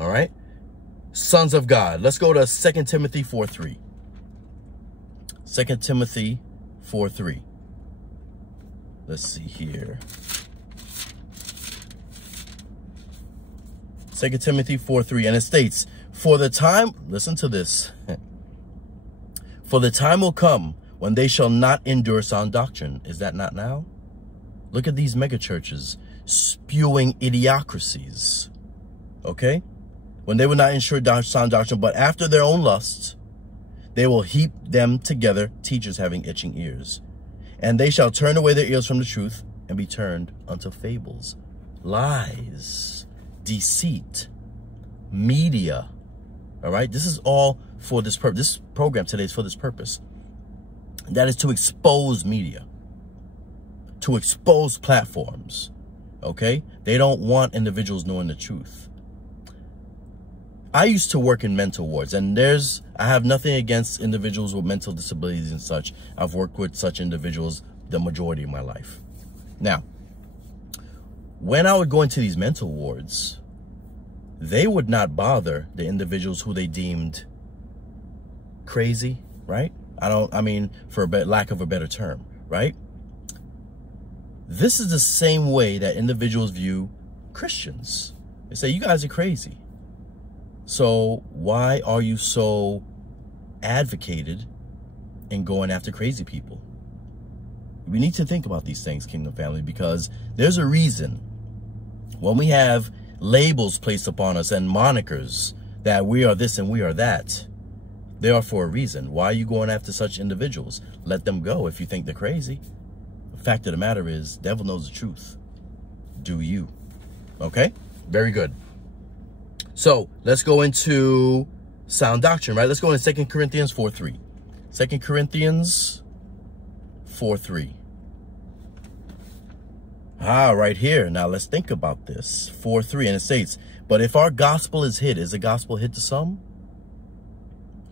All right? sons of God. Let's go to 2 Timothy 4:3. 2 Timothy 4:3. Let's see here. 2 Timothy 4:3, and it states, for the time, listen to this, for the time will come when they shall not endure sound doctrine. Is that not now? Look at these mega churches spewing idiocracies, okay? When they will not ensure sound doctrine, but after their own lusts, they will heap them together, teachers having itching ears. And they shall turn away their ears from the truth and be turned unto fables, lies, deceit, media. All right, this is all for this purpose. This program today is for this purpose. That is to expose media, to expose platforms. Okay, they don't want individuals knowing the truth. I used to work in mental wards, and I have nothing against individuals with mental disabilities and such. I've worked with such individuals the majority of my life. Now, when I would go into these mental wards, they would not bother the individuals who they deemed crazy, right? I mean, for lack of a better term, right? This is the same way that individuals view Christians. They say, you guys are crazy. So why are you so advocated in going after crazy people? We need to think about these things, Kingdom family, because there's a reason when we have labels placed upon us and monikers that we are this and we are that, they are for a reason. Why are you going after such individuals? Let them go if you think they're crazy. The fact of the matter is, devil knows the truth. Do you? Okay? Very good. So let's go into sound doctrine, right? Let's go into 2 Corinthians 4:3. 2 Corinthians 4:3. Right here. Now let's think about this. 4:3, and it states, but if our gospel is hid, is the gospel hid to some?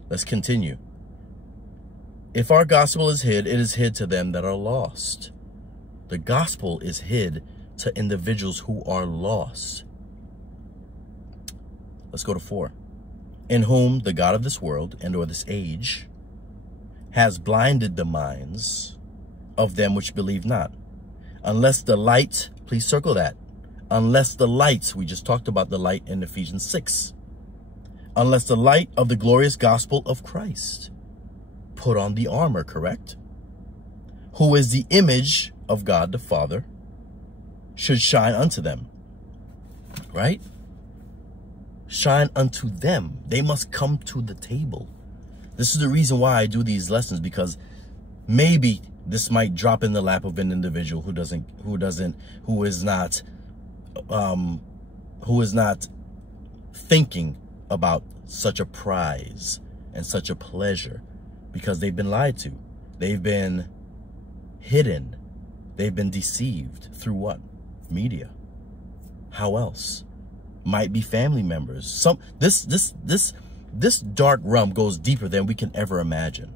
Let's continue. If our gospel is hid, it is hid to them that are lost. The gospel is hid to individuals who are lost. Let's go to 4. In whom the God of this world and or this age has blinded the minds of them which believe not. Unless the light, please circle that. Unless the light, we just talked about the light in Ephesians 6. Unless the light of the glorious gospel of Christ, put on the armor, correct? Who is the image of God the Father, should shine unto them, right? Shine unto them. They must come to the table. This is the reason why I do these lessons, because maybe this might drop in the lap of an individual who is not thinking about such a prize and such a pleasure, because they've been lied to. They've been hidden. They've been deceived through what? Media. How else? Might be family members. This dark realm goes deeper than we can ever imagine.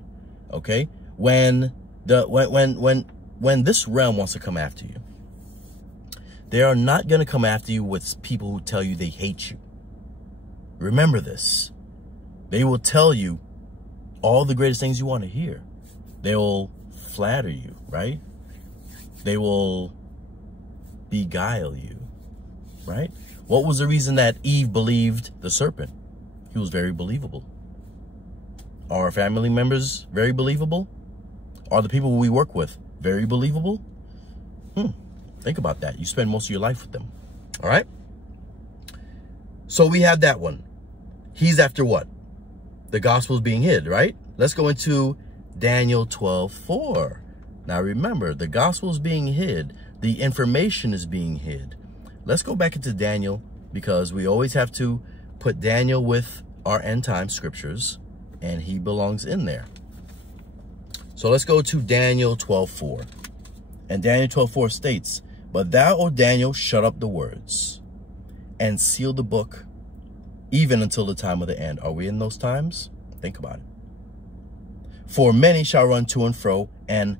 Okay? When this realm wants to come after you, they are not going to come after you with people who tell you they hate you. Remember this. They will tell you all the greatest things you want to hear. They will flatter you, right? They will beguile you, right? What was the reason that Eve believed the serpent? He was very believable. Are our family members very believable? Are the people we work with very believable? Think about that. You spend most of your life with them. All right? So we have that one. He's after what? The gospel is being hid, right? Let's go into Daniel 12:4. Now remember, the gospel is being hid. The information is being hid. Let's go back into Daniel, because we always have to put Daniel with our end time scriptures, and he belongs in there. So let's go to Daniel 12:4. And Daniel 12:4 states, but thou, O Daniel, shut up the words and seal the book even until the time of the end. Are we in those times? Think about it. For many shall run to and fro, and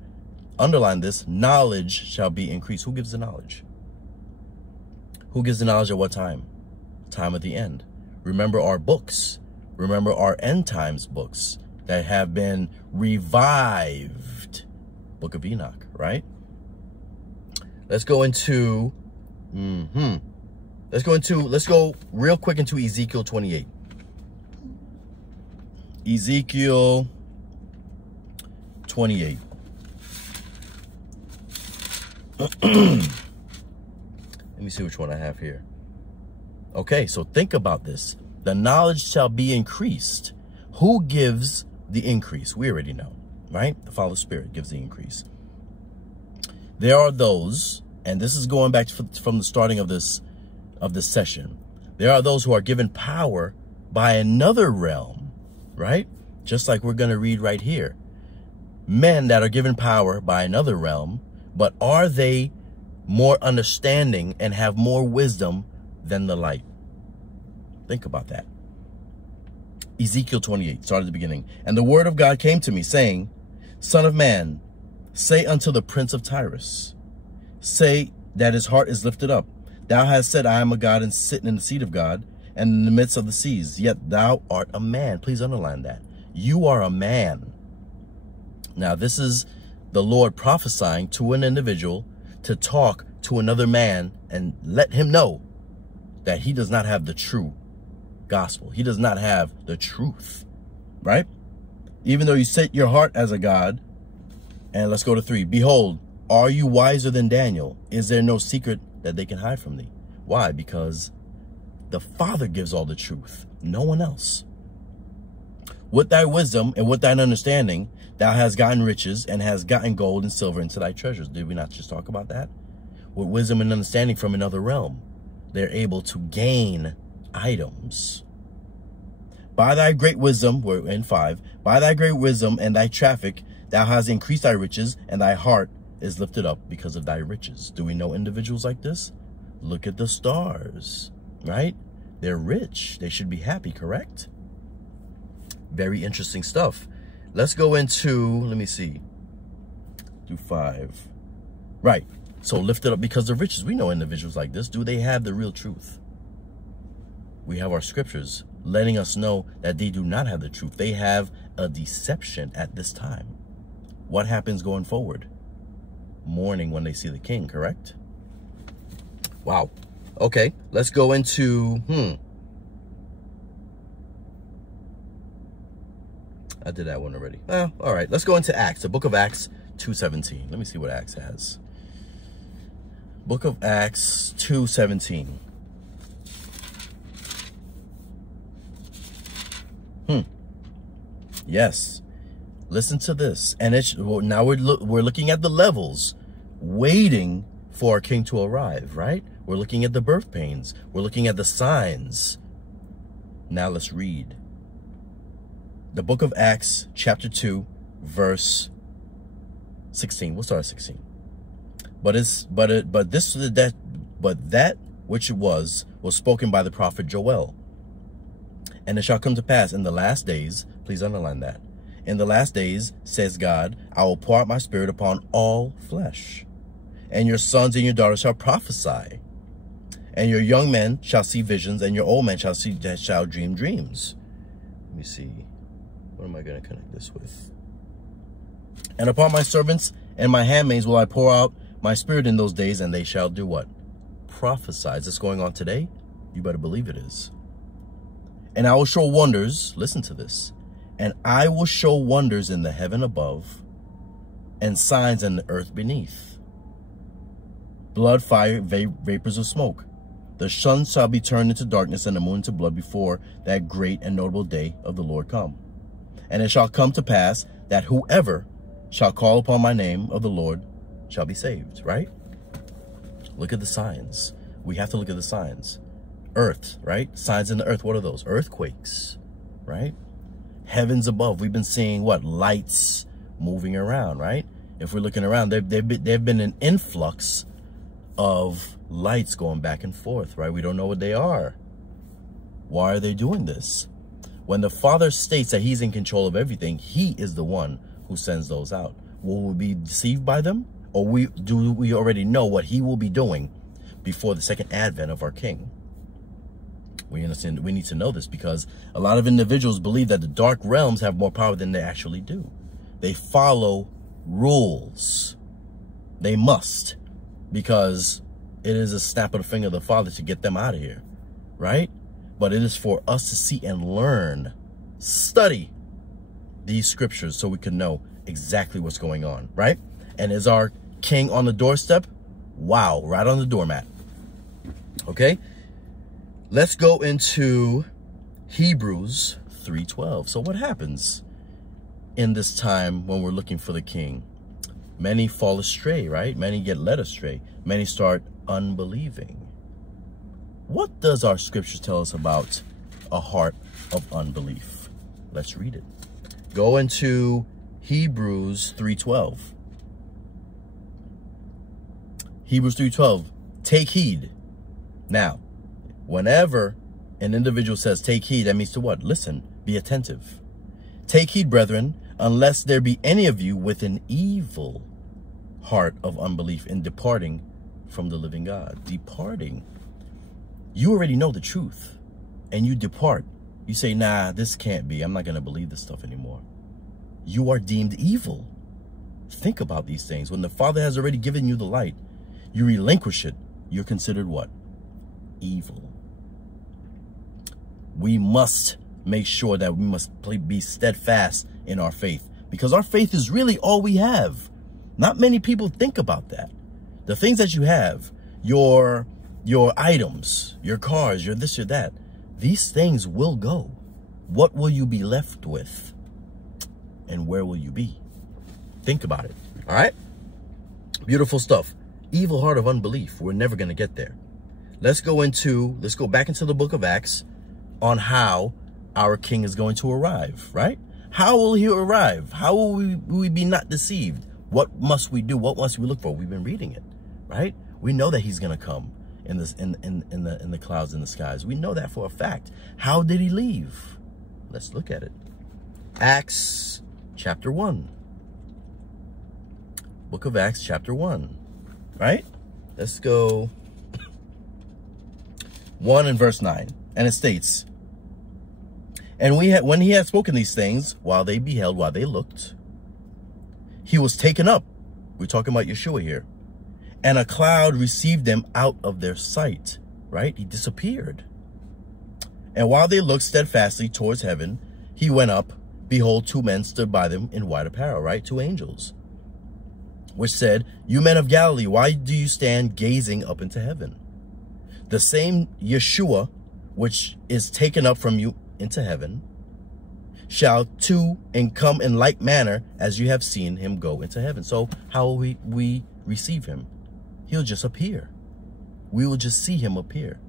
underline this, knowledge shall be increased. Who gives the knowledge? Who gives the knowledge at what time? Time of the end. Remember our books. Remember our end times books that have been revived. Book of Enoch, right? Let's go into, let's go real quick into Ezekiel 28. Ezekiel 28. Let me see which one I have here. Okay, so think about this. The knowledge shall be increased. Who gives the increase? We already know, right? The Father Spirit gives the increase. There are those, and this is going back from the starting of this session. There are those who are given power by another realm, right? Just like we're going to read right here. Men that are given power by another realm, but are they more understanding and have more wisdom than the light? Think about that. Ezekiel 28, start at the beginning. And the word of God came to me, saying, Son of man, say unto the prince of Tyrus, say that his heart is lifted up. Thou hast said, I am a God, and sitting in the seat of God, and in the midst of the seas. Yet thou art a man. Please underline that. You are a man. Now, this is the Lord prophesying to an individual to talk to another man and let him know that he does not have the true gospel. He does not have the truth, right? Even though you set your heart as a God. And let's go to 3. Behold, are you wiser than Daniel? Is there no secret that they can hide from thee? Why? Because the Father gives all the truth, no one else. With thy wisdom and with thine understanding, thou hast gotten riches and hast gotten gold and silver into thy treasures. Did we not just talk about that? With wisdom and understanding from another realm, they're able to gain items. By thy great wisdom, we're in 5, by thy great wisdom and thy traffic, thou hast increased thy riches, and thy heart is lifted up because of thy riches. Do we know individuals like this? Look at the stars, right? They're rich. They should be happy, correct? Very interesting stuff. Let's go into, let me see, do 5. Right. So lifted up because of riches. We know individuals like this. Do they have the real truth? We have our scriptures letting us know that they do not have the truth. They have a deception at this time. What happens going forward? Mourning when they see the king, correct? Wow. Okay, let's go into, I did that one already. All right, let's go into Acts, the book of Acts 2:17. Let me see what Acts has. Book of Acts 2:17. Yes. Listen to this. And it's, now we're looking at the levels, waiting for our king to arrive, right? We're looking at the birth pains. We're looking at the signs. Now let's read. The book of Acts, chapter 2, verse 16. We'll start at 16. But that which was spoken by the prophet Joel. And it shall come to pass in the last days, please underline that. In the last days, says God, I will pour out my spirit upon all flesh. And your sons and your daughters shall prophesy. And your young men shall see visions, and your old men shall dream dreams. Let me see. What am I going to connect this with? And upon my servants and my handmaids will I pour out my spirit in those days, and they shall do what? Prophesy. Is this going on today? You better believe it is. And I will show wonders. Listen to this. And I will show wonders in the heaven above and signs in the earth beneath. Blood, fire, vapors of smoke. The sun shall be turned into darkness and the moon into blood before that great and notable day of the Lord come. And it shall come to pass that whoever shall call upon my name of the Lord shall be saved, right? Look at the signs. We have to look at the signs. Earth, right? Signs in the earth. What are those? Earthquakes, right? Heavens above. We've been seeing what? Lights moving around, right? If we're looking around, they've been an influx of lights going back and forth, right? We don't know what they are. Why are they doing this? When the Father states that he's in control of everything, he is the one who sends those out. Will we be deceived by them? Or do we already know what he will be doing before the second advent of our King? We understand. We need to know this because a lot of individuals believe that the dark realms have more power than they actually do. They follow rules. They must, because it is a snap of the finger of the Father to get them out of here, right? But it is for us to see and learn, study these scriptures so we can know exactly what's going on, right? And is our king on the doorstep? Wow, right on the doormat. Okay, let's go into Hebrews 3:12. So what happens in this time when we're looking for the king? Many fall astray, right? Many get led astray. Many start unbelieving. What does our scriptures tell us about a heart of unbelief? Let's read it. Go into Hebrews 3:12. Hebrews 3:12. Take heed. Now, whenever an individual says take heed, that means to what? Listen, be attentive. Take heed, brethren, unless there be any of you with an evil heart of unbelief in departing from the living God. Departing. You already know the truth and you depart. You say, nah, this can't be. I'm not going to believe this stuff anymore. You are deemed evil. Think about these things. When the Father has already given you the light, you relinquish it. You're considered what? Evil. We must make sure that we must be steadfast in our faith, because our faith is really all we have. Not many people think about that. The things that you have, your items, your cars, your this or that, these things will go. What will you be left with? And where will you be? Think about it. All right? Beautiful stuff. Evil heart of unbelief. We're never going to get there. Let's go back into the book of Acts on how our king is going to arrive, right? How will he arrive? How will we be not deceived? What must we do? What must we look for? We've been reading it, right? We know that he's going to come in the clouds in the skies. We know that for a fact. How did he leave? Let's look at it. Acts chapter 1. Book of Acts chapter 1, right? Let's go 1 and verse 9. And it states, and when he had spoken these things, while they beheld, while they looked, he was taken up. We're talking about Yeshua here. And a cloud received them out of their sight, right? He disappeared. And while they looked steadfastly towards heaven, he went up. Behold, two men stood by them in white apparel, right? Two angels, which said, you men of Galilee, why do you stand gazing up into heaven? The same Yeshua, which is taken up from you into heaven, shall too and come in like manner as you have seen him go into heaven. So how will we receive him? He'll just appear. We will just see him appear.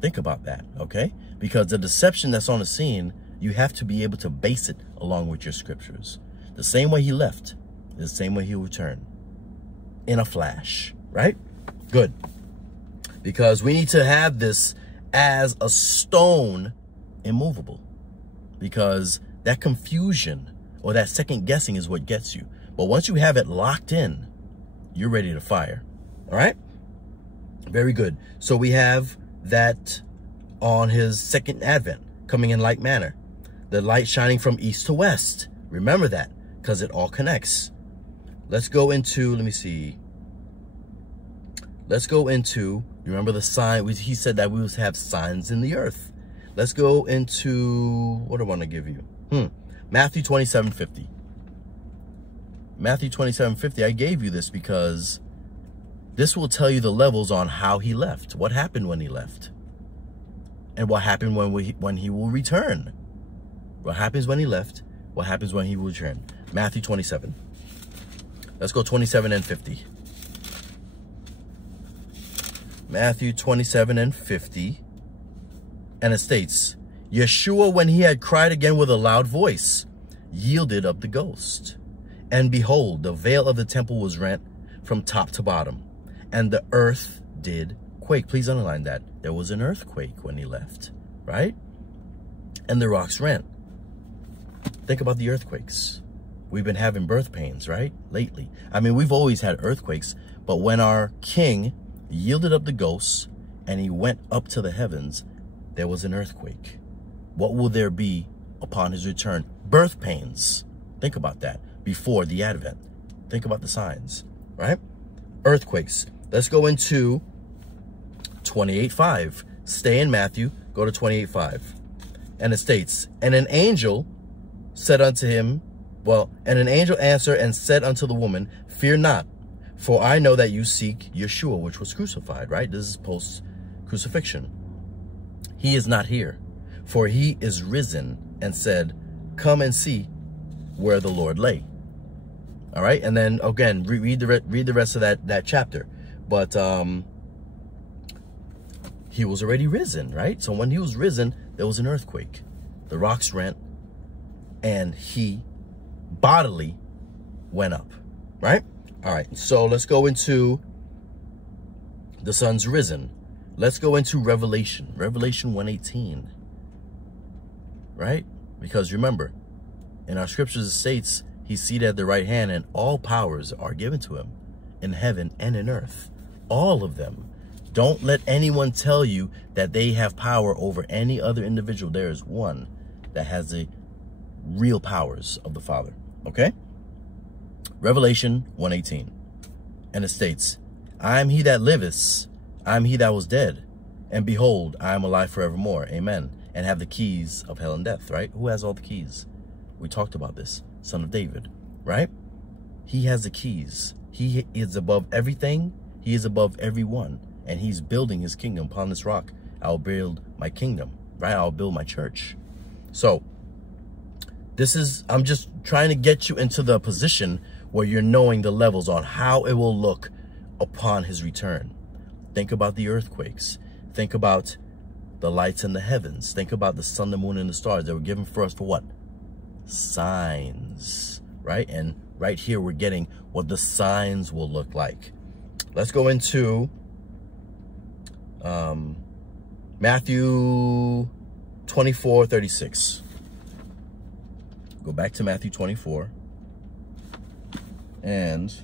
Think about that, okay? Because the deception that's on the scene, you have to be able to base it along with your scriptures. The same way he left, the same way he'll return. In a flash, right? Good. Because we need to have this as a stone immovable. Because that confusion or that second guessing is what gets you. But once you have it locked in, you're ready to fire. All right? Very good. So we have that on his second advent, coming in like manner. The light shining from east to west. Remember that, because it all connects. Let's go into, let me see. Let's go into, remember the sign, he said that we would have signs in the earth. Let's go into, what do I want to give you? Matthew 27:50. Matthew 27:50, I gave you this because this will tell you the levels on how he left. What happened when he left? And what happened when he will return? What happens when he left? What happens when he will return? Matthew 27. Let's go 27 and 50. Matthew 27 and 50. And it states, Yeshua, when he had cried again with a loud voice, yielded up the ghost. And behold, the veil of the temple was rent from top to bottom, and the earth did quake. Please underline that. There was an earthquake when he left, right? And the rocks rent. Think about the earthquakes. We've been having birth pains, right? Lately. I mean, we've always had earthquakes, but when our king yielded up the ghosts and he went up to the heavens, there was an earthquake. What will there be upon his return? Birth pains. Think about that. Before the advent. Think about the signs, right? Earthquakes. Let's go into 28:5. Stay in Matthew. Go to 28:5. And it states, and an angel said unto him, and an angel answered and said unto the woman, fear not, for I know that you seek Yeshua, which was crucified, right? This is post-crucifixion. He is not here, for he is risen, and said, come and see where the Lord lay. All right, and then again, read the rest of that chapter. But he was already risen, right? So when he was risen, there was an earthquake. The rocks rent, and he bodily went up, right? All right, so let's go into the sun's risen. Let's go into Revelation 1:18, right? Because remember, in our scriptures it states he's seated at the right hand, and all powers are given to him in heaven and in earth. All of them. Don't let anyone tell you that they have power over any other individual. There is one that has the real powers of the Father. Okay? Revelation 1:18. And it states, I am he that liveth, I am he that was dead, and behold, I am alive forevermore. Amen. And have the keys of hell and death, right? Who has all the keys? We talked about this. Son of David, right? He has the keys. He is above everything. He is above everyone. And he's building his kingdom upon this rock. I'll build my kingdom, right? I'll build my church. So I'm just trying to get you into the position where you're knowing the levels on how it will look upon his return. Think about the earthquakes. Think about the lights in the heavens. Think about the sun, the moon, and the stars that were given for us for what? Signs, right? And right here, we're getting what the signs will look like. Let's go into Matthew 24:36. Go back to Matthew 24 and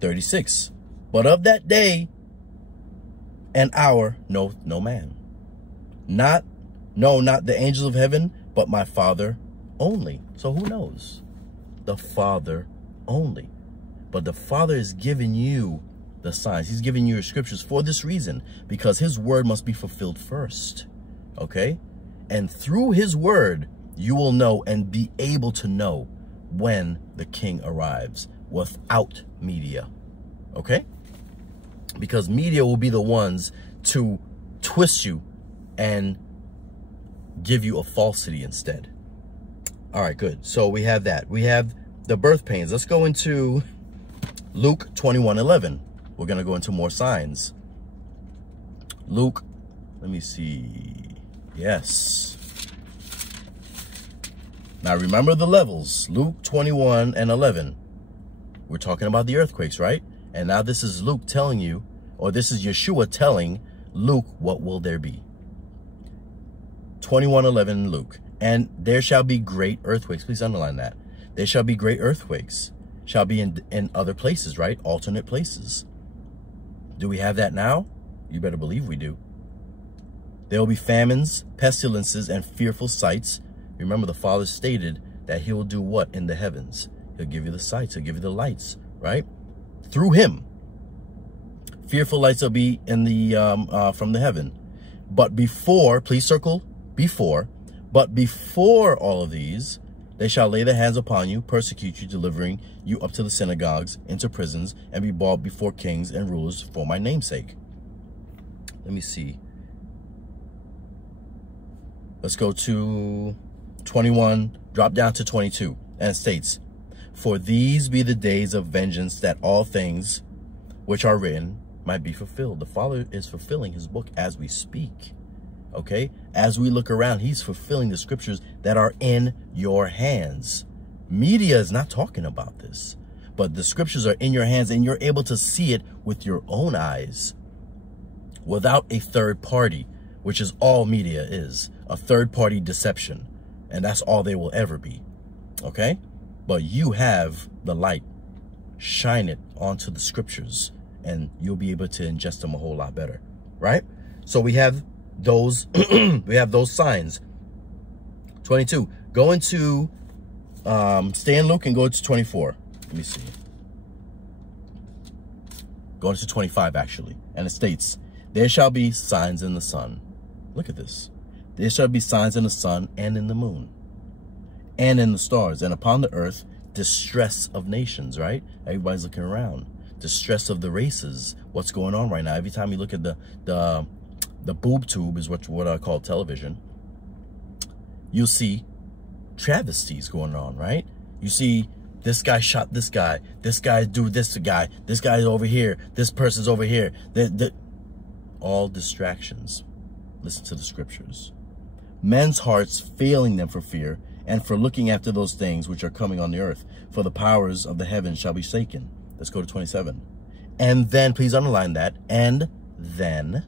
36. But of that day and hour knoweth no man. Not the angels of heaven, but my Father only. So who knows? The Father only. But the Father is giving you the signs. He's giving you your scriptures for this reason, because his word must be fulfilled first. Okay? And through his word, you will know and be able to know when the king arrives without media. Okay? Because media will be the ones to twist you and give you a falsity instead. All right, good. So we have that. We have the birth pains. Let's go into Luke 21:11. We're going to go into more signs. Luke, let me see. Yes. Now remember the levels. Luke 21:11. We're talking about the earthquakes, right? And now this is Luke telling you, or this is Yeshua telling Luke, what will there be? 21:11 Luke. And there shall be great earthquakes. Please underline that. There shall be great earthquakes. Shall be in other places, right? Alternate places. Do we have that now? You better believe we do. There will be famines, pestilences, and fearful sights. Remember, the Father stated that he will do what in the heavens? He'll give you the sights. He'll give you the lights, right? Through him. Fearful lights will be in the from the heaven. But before, please circle before. But before all of these, they shall lay their hands upon you, persecute you, delivering you up to the synagogues, into prisons, and be brought before kings and rulers for my name's sake. Let me see. Let's go to 21, drop down to 22, and it states, for these be the days of vengeance, that all things which are written might be fulfilled. The Father is fulfilling his book as we speak. Okay? As we look around, he's fulfilling the scriptures that are in your hands. Media is not talking about this, but the scriptures are in your hands, and you're able to see it with your own eyes without a third party, which is all media is, a third party deception. And that's all they will ever be. Okay? But you have the light. Shine it onto the scriptures, and you'll be able to ingest them a whole lot better. Right? So we have those, we have those signs. 22. Go into, stay in Luke and go to 24. Let me see. Go into 25, actually. And it states, there shall be signs in the sun. Look at this. There shall be signs in the sun and in the moon and in the stars, and upon the earth, distress of nations, right? Everybody's looking around. Distress of the races. What's going on right now? Every time you look at the boob tube, is what I call television, you'll see travesties going on, right? You see this guy shot this guy do this to guy, this guy's over here, this person's over here. All distractions. Listen to the scriptures. Men's hearts failing them for fear and for looking after those things which are coming on the earth, for the powers of the heavens shall be shaken. Let's go to 27. And then, please underline that, and then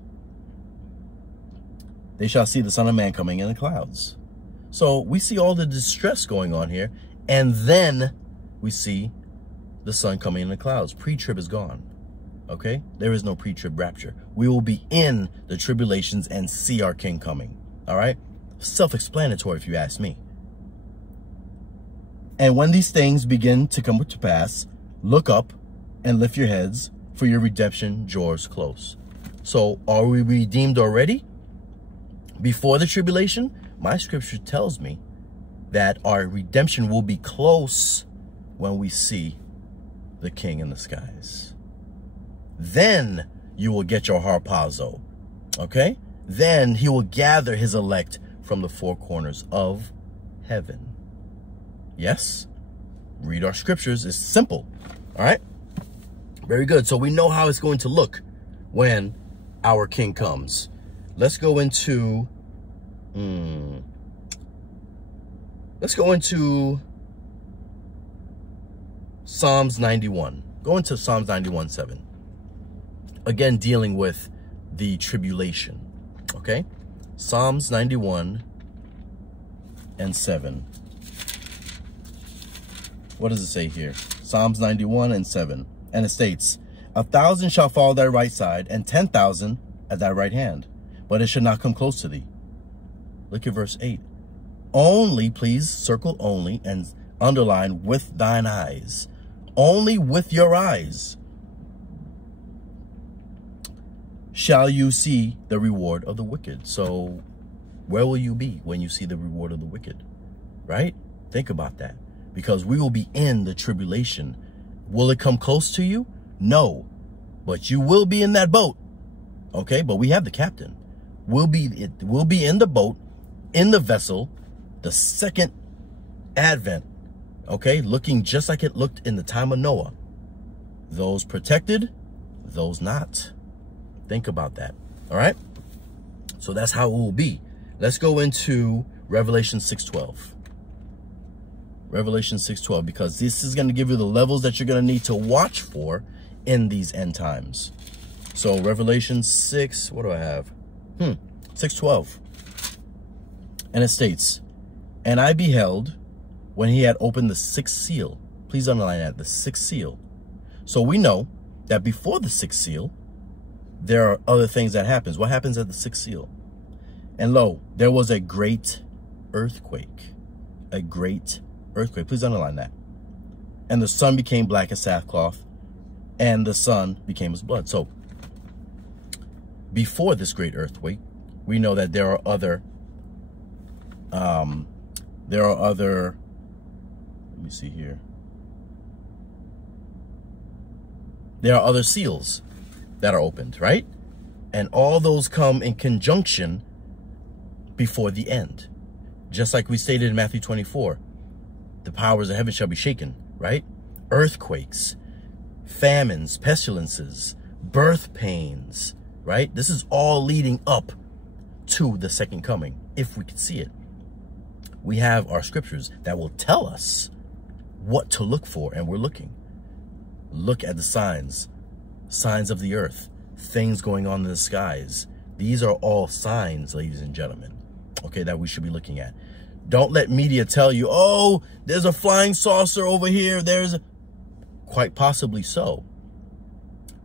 they shall see the Son of Man coming in the clouds. So we see all the distress going on here, and then we see the Son coming in the clouds. Pre-trib is gone, okay? There is no pre-trib rapture. We will be in the tribulations and see our King coming, all right? Self-explanatory if you ask me. And when these things begin to come to pass, look up and lift your heads, for your redemption draws close. So are we redeemed already? Before the tribulation? My scripture tells me that our redemption will be close when we see the King in the skies. Then you will get your harpazo, okay? Then he will gather his elect from the four corners of heaven. Yes, read our scriptures. It's simple. All right. Very good. So we know how it's going to look when our King comes. Let's go into, Psalms 91. Go into Psalms 91:7. Again, dealing with the tribulation. Okay. Psalms 91:7. What does it say here? Psalms 91:7. And it states, 1,000 shall fall at thy right side, and 10,000 at thy right hand, but it shall not come close to thee. Look at verse 8. Only, please circle only and underline with thine eyes. Only with your eyes shall you see the reward of the wicked. So where will you be when you see the reward of the wicked? Right? Think about that. Because we will be in the tribulation. Will it come close to you? No. But you will be in that boat. Okay? But we have the captain. We'll be in the boat, in the vessel, the second advent. Okay? Looking just like it looked in the time of Noah. Those protected, those not. Think about that. All right? So that's how it will be. Let's go into Revelation 6:12. Revelation 6:12, because this is going to give you the levels that you're going to need to watch for in these end times. So Revelation 6, what do I have? 6:12. And it states, and I beheld when he had opened the sixth seal. Please underline that, the sixth seal. So we know that before the sixth seal, there are other things that happens. What happens at the sixth seal? And lo, there was a great earthquake. A great earthquake. Please underline that. And the sun became black as sackcloth, and the sun became as blood. So before this great earthquake, we know that there are other let me see here. There are other seals that are opened, right? And all those come in conjunction before the end. Just like we stated in Matthew 24, the powers of heaven shall be shaken, right? Earthquakes, famines, pestilences, birth pains, right? This is all leading up to the second coming, if we could see it. We have our scriptures that will tell us what to look for, and we're looking. Look at the signs of the earth, things going on in the skies. These are all signs, ladies and gentlemen, okay, that we should be looking at. Don't let media tell you, oh, there's a flying saucer over here. There's quite possibly so.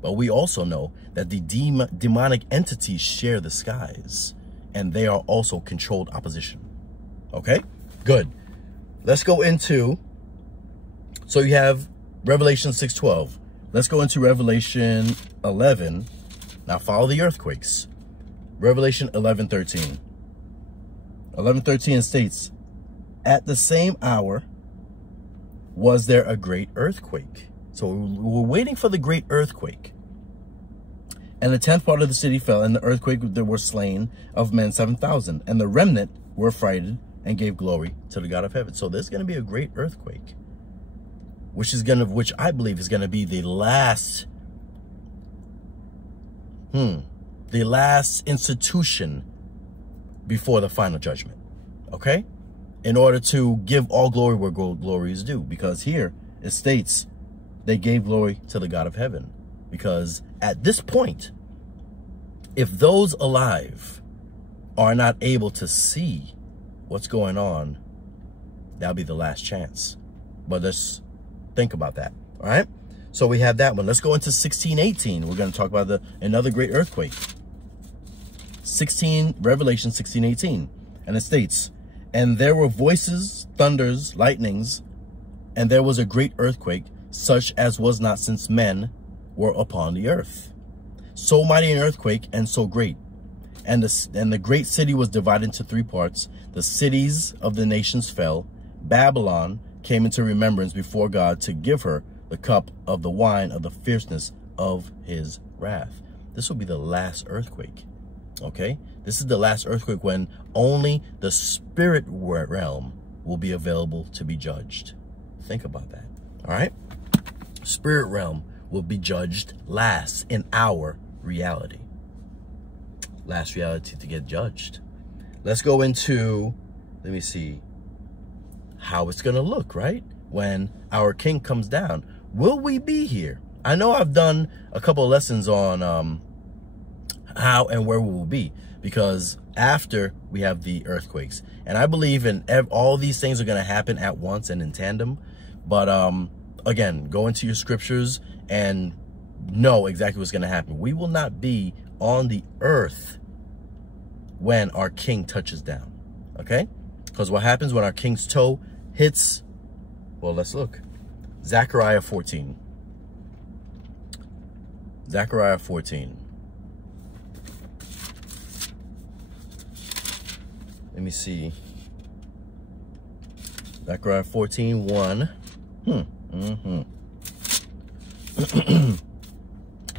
But we also know that the demonic entities share the skies. and they are also controlled opposition. Okay, good. Let's go into, so you have Revelation 6:12. Let's go into Revelation 11. Now follow the earthquakes. Revelation 11:13. 11:13 states, at the same hour was there a great earthquake. So we're waiting for the great earthquake. And the 10th part of the city fell, and the earthquake there were slain of men 7,000. And the remnant were affrighted and gave glory to the God of heaven. So there's going to be a great earthquake, which I believe is going to be the last, the last institution before the final judgment. Okay? In order to give all glory where glory is due. Because here it states they gave glory to the God of heaven. Because at this point, if those alive are not able to see what's going on, that'll be the last chance. But let's think about that. All right. So we have that one. Let's go into 16:18. We're going to talk about another great earthquake. Revelation 16:18. And it states, and there were voices, thunders, lightnings, and there was a great earthquake, such as was not since men were upon the earth. So mighty an earthquake, and so great. And the great city was divided into 3 parts. The cities of the nations fell. Babylon came into remembrance before God to give her the cup of the wine of the fierceness of his wrath. This will be the last earthquake. Okay? This is the last earthquake when only the spirit realm will be available to be judged. Think about that. All right? Spirit realm will be judged last in our reality. Last reality to get judged. Let's go into, let me see, how it's going to look, right? When our king comes down. Will we be here? I know I've done a couple of lessons on how and where we will be. Because after we have the earthquakes. And I believe in all these things are going to happen at once and in tandem. But again, go into your scriptures and know exactly what's going to happen. We will not be on the earth when our king touches down. Okay? Because what happens when our king's toe hits, well, let's look. Zechariah 14. Zechariah 14. Let me see. Zechariah 14:1.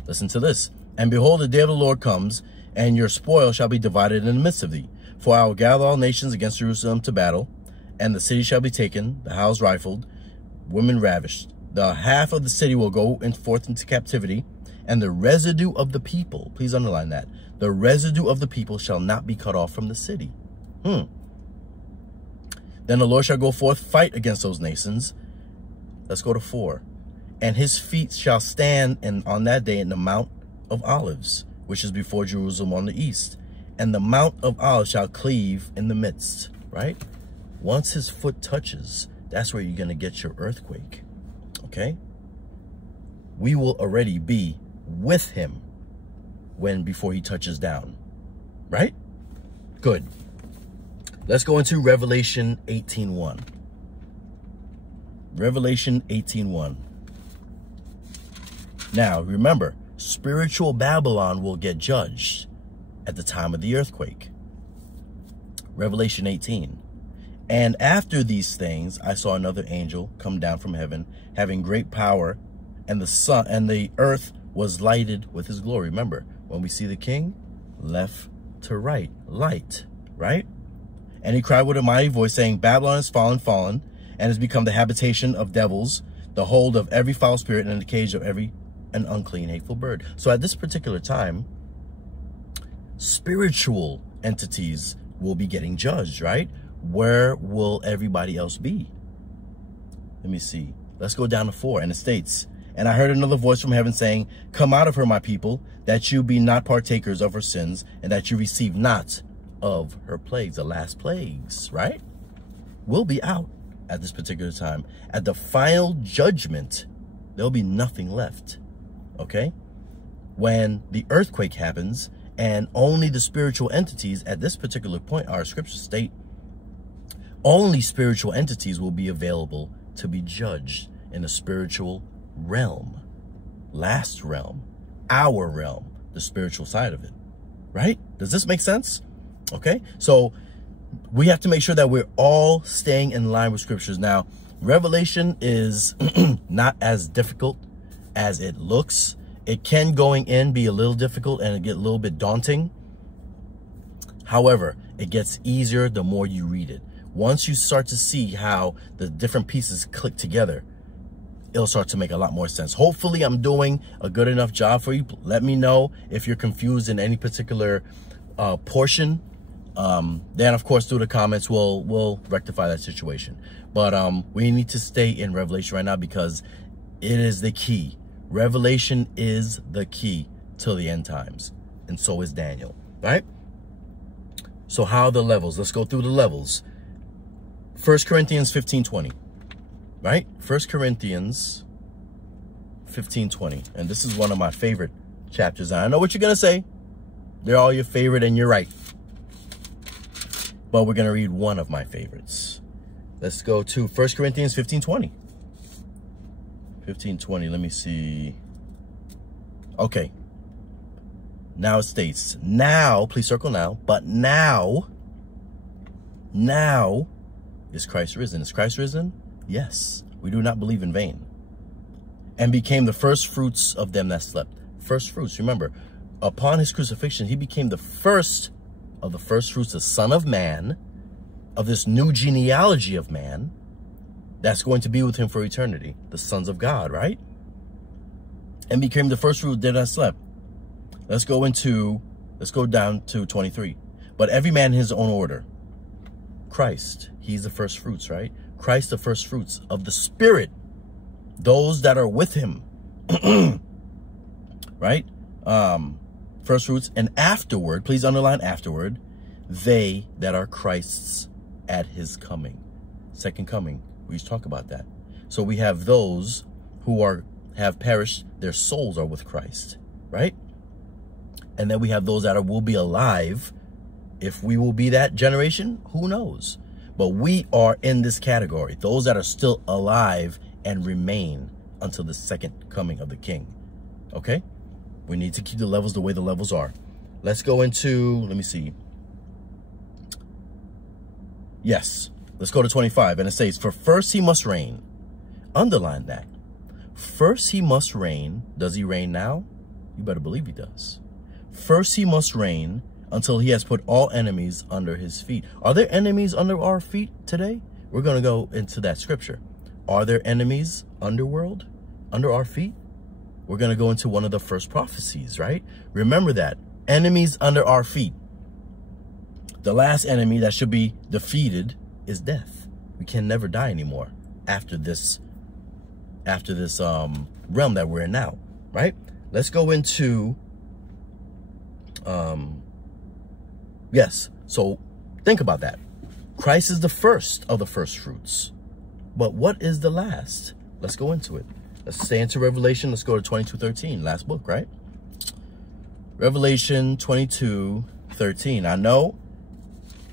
Listen to this. And behold, the day of the Lord comes, and your spoil shall be divided in the midst of thee. For I will gather all nations against Jerusalem to battle, and the city shall be taken, the house rifled, women ravished. The half of the city will go forth into captivity, and the residue of the people, please underline that, the residue of the people shall not be cut off from the city. Then the Lord shall go forth, fight against those nations. Let's go to 4. And his feet shall stand on that day in the Mount of Olives, which is before Jerusalem on the east. And the Mount of Olives shall cleave in the midst, right? Once his foot touches, that's where you're going to get your earthquake, okay? We will already be with him before he touches down, right? Good. Let's go into Revelation 18:1. Revelation 18:1. Now, remember, spiritual Babylon will get judged at the time of the earthquake. Revelation 18. And after these things, I saw another angel come down from heaven, having great power, and the sun and the earth was lighted with his glory. Remember, when we see the king, left to right, light, right? And he cried with a mighty voice, saying, Babylon is fallen, and has become the habitation of devils, the hold of every foul spirit, and the cage of every an unclean, hateful bird. So at this particular time, spiritual entities will be getting judged, right? Where will everybody else be? Let me see. Let's go down to 4. And it states, and I heard another voice from heaven saying, come out of her, my people, that you be not partakers of her sins, and that you receive not of her plagues. The last plagues, right? Will be out at this particular time. At the final judgment, there'll be nothing left. Okay? When the earthquake happens And only the spiritual entities at this particular point, our scriptures state, only spiritual entities will be available to be judged in the spiritual realm. Last realm, our realm, the spiritual side of it, right? Does this make sense? Okay, so we have to make sure that we're all staying in line with scriptures. Now, Revelation is not as difficult as it looks. It can, going in, be a little difficult and get a little bit daunting. However, it gets easier the more you read it. Once you start to see how the different pieces click together, it'll start to make a lot more sense. Hopefully, I'm doing a good enough job for you. Let me know if you're confused in any particular portion. Then, of course, through the comments, we'll rectify that situation. But we need to stay in Revelation right now because it is the key. Revelation is the key till the end times. And so is Daniel, right? So how are the levels? Let's go through the levels. 1 Corinthians 15:20, right? 1 Corinthians 15:20. And this is one of my favorite chapters. I know what you're going to say. They're all your favorite, and you're right. But we're going to read one of my favorites. Let's go to 1 Corinthians 15:20. 15:20. Let me see. Okay. Now it states, now, please circle now, but now is Christ risen. Is Christ risen? Yes. We do not believe in vain. And became the first fruits of them that slept. First fruits. Remember, upon his crucifixion, he became the first of the first fruits, the Son of Man, of this new genealogy of man that's going to be with him for eternity, the sons of God, right? And became the first fruit that slept. Let's go down to 23. But every man in his own order. Christ, he's the first fruits, right? Christ, the first fruits of the Spirit, those that are with him, right? First fruits, and afterward, please underline afterward, they that are Christ's at his coming, second coming. We used to talk about that. So we have those who have perished, their souls are with Christ, right? And then we have those that will be alive. If we will be that generation, who knows? But we are in this category, those that are still alive and remain until the second coming of the King. Okay? We need to keep the levels the way the levels are. Let's go into, let me see. Yes, let's go to 25. And it says, for first he must reign. Underline that. First he must reign. Does he reign now? You better believe he does. First he must reign until he has put all enemies under his feet. Are there enemies under our feet today? We're going to go into that scripture. Are there enemies underworld under our feet? We're going to go into one of the first prophecies, right? Remember that. Enemies under our feet. The last enemy that should be defeated is death. We can never die anymore after this realm that we're in now, right? Let's go into yes. So think about that. Christ is the first of the first fruits. But what is the last? Let's go into it. Let's stay into Revelation. Let's go to 22:13, last book, right? Revelation 22:13. I know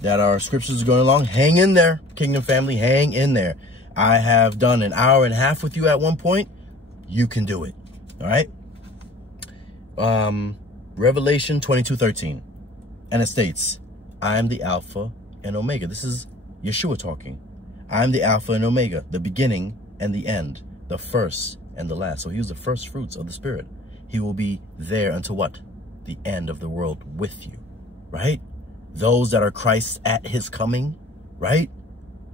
that our scriptures are going along. Hang in there, Kingdom family. Hang in there. I have done an hour and a half with you at one point. You can do it. All right. Revelation 22:13. And it states, I am the Alpha and Omega. This is Yeshua talking. I am the Alpha and Omega, the beginning and the end, the first and the last. So he was the first fruits of the Spirit. He will be there until what? The end of the world with you, right? Those that are Christ at his coming, right?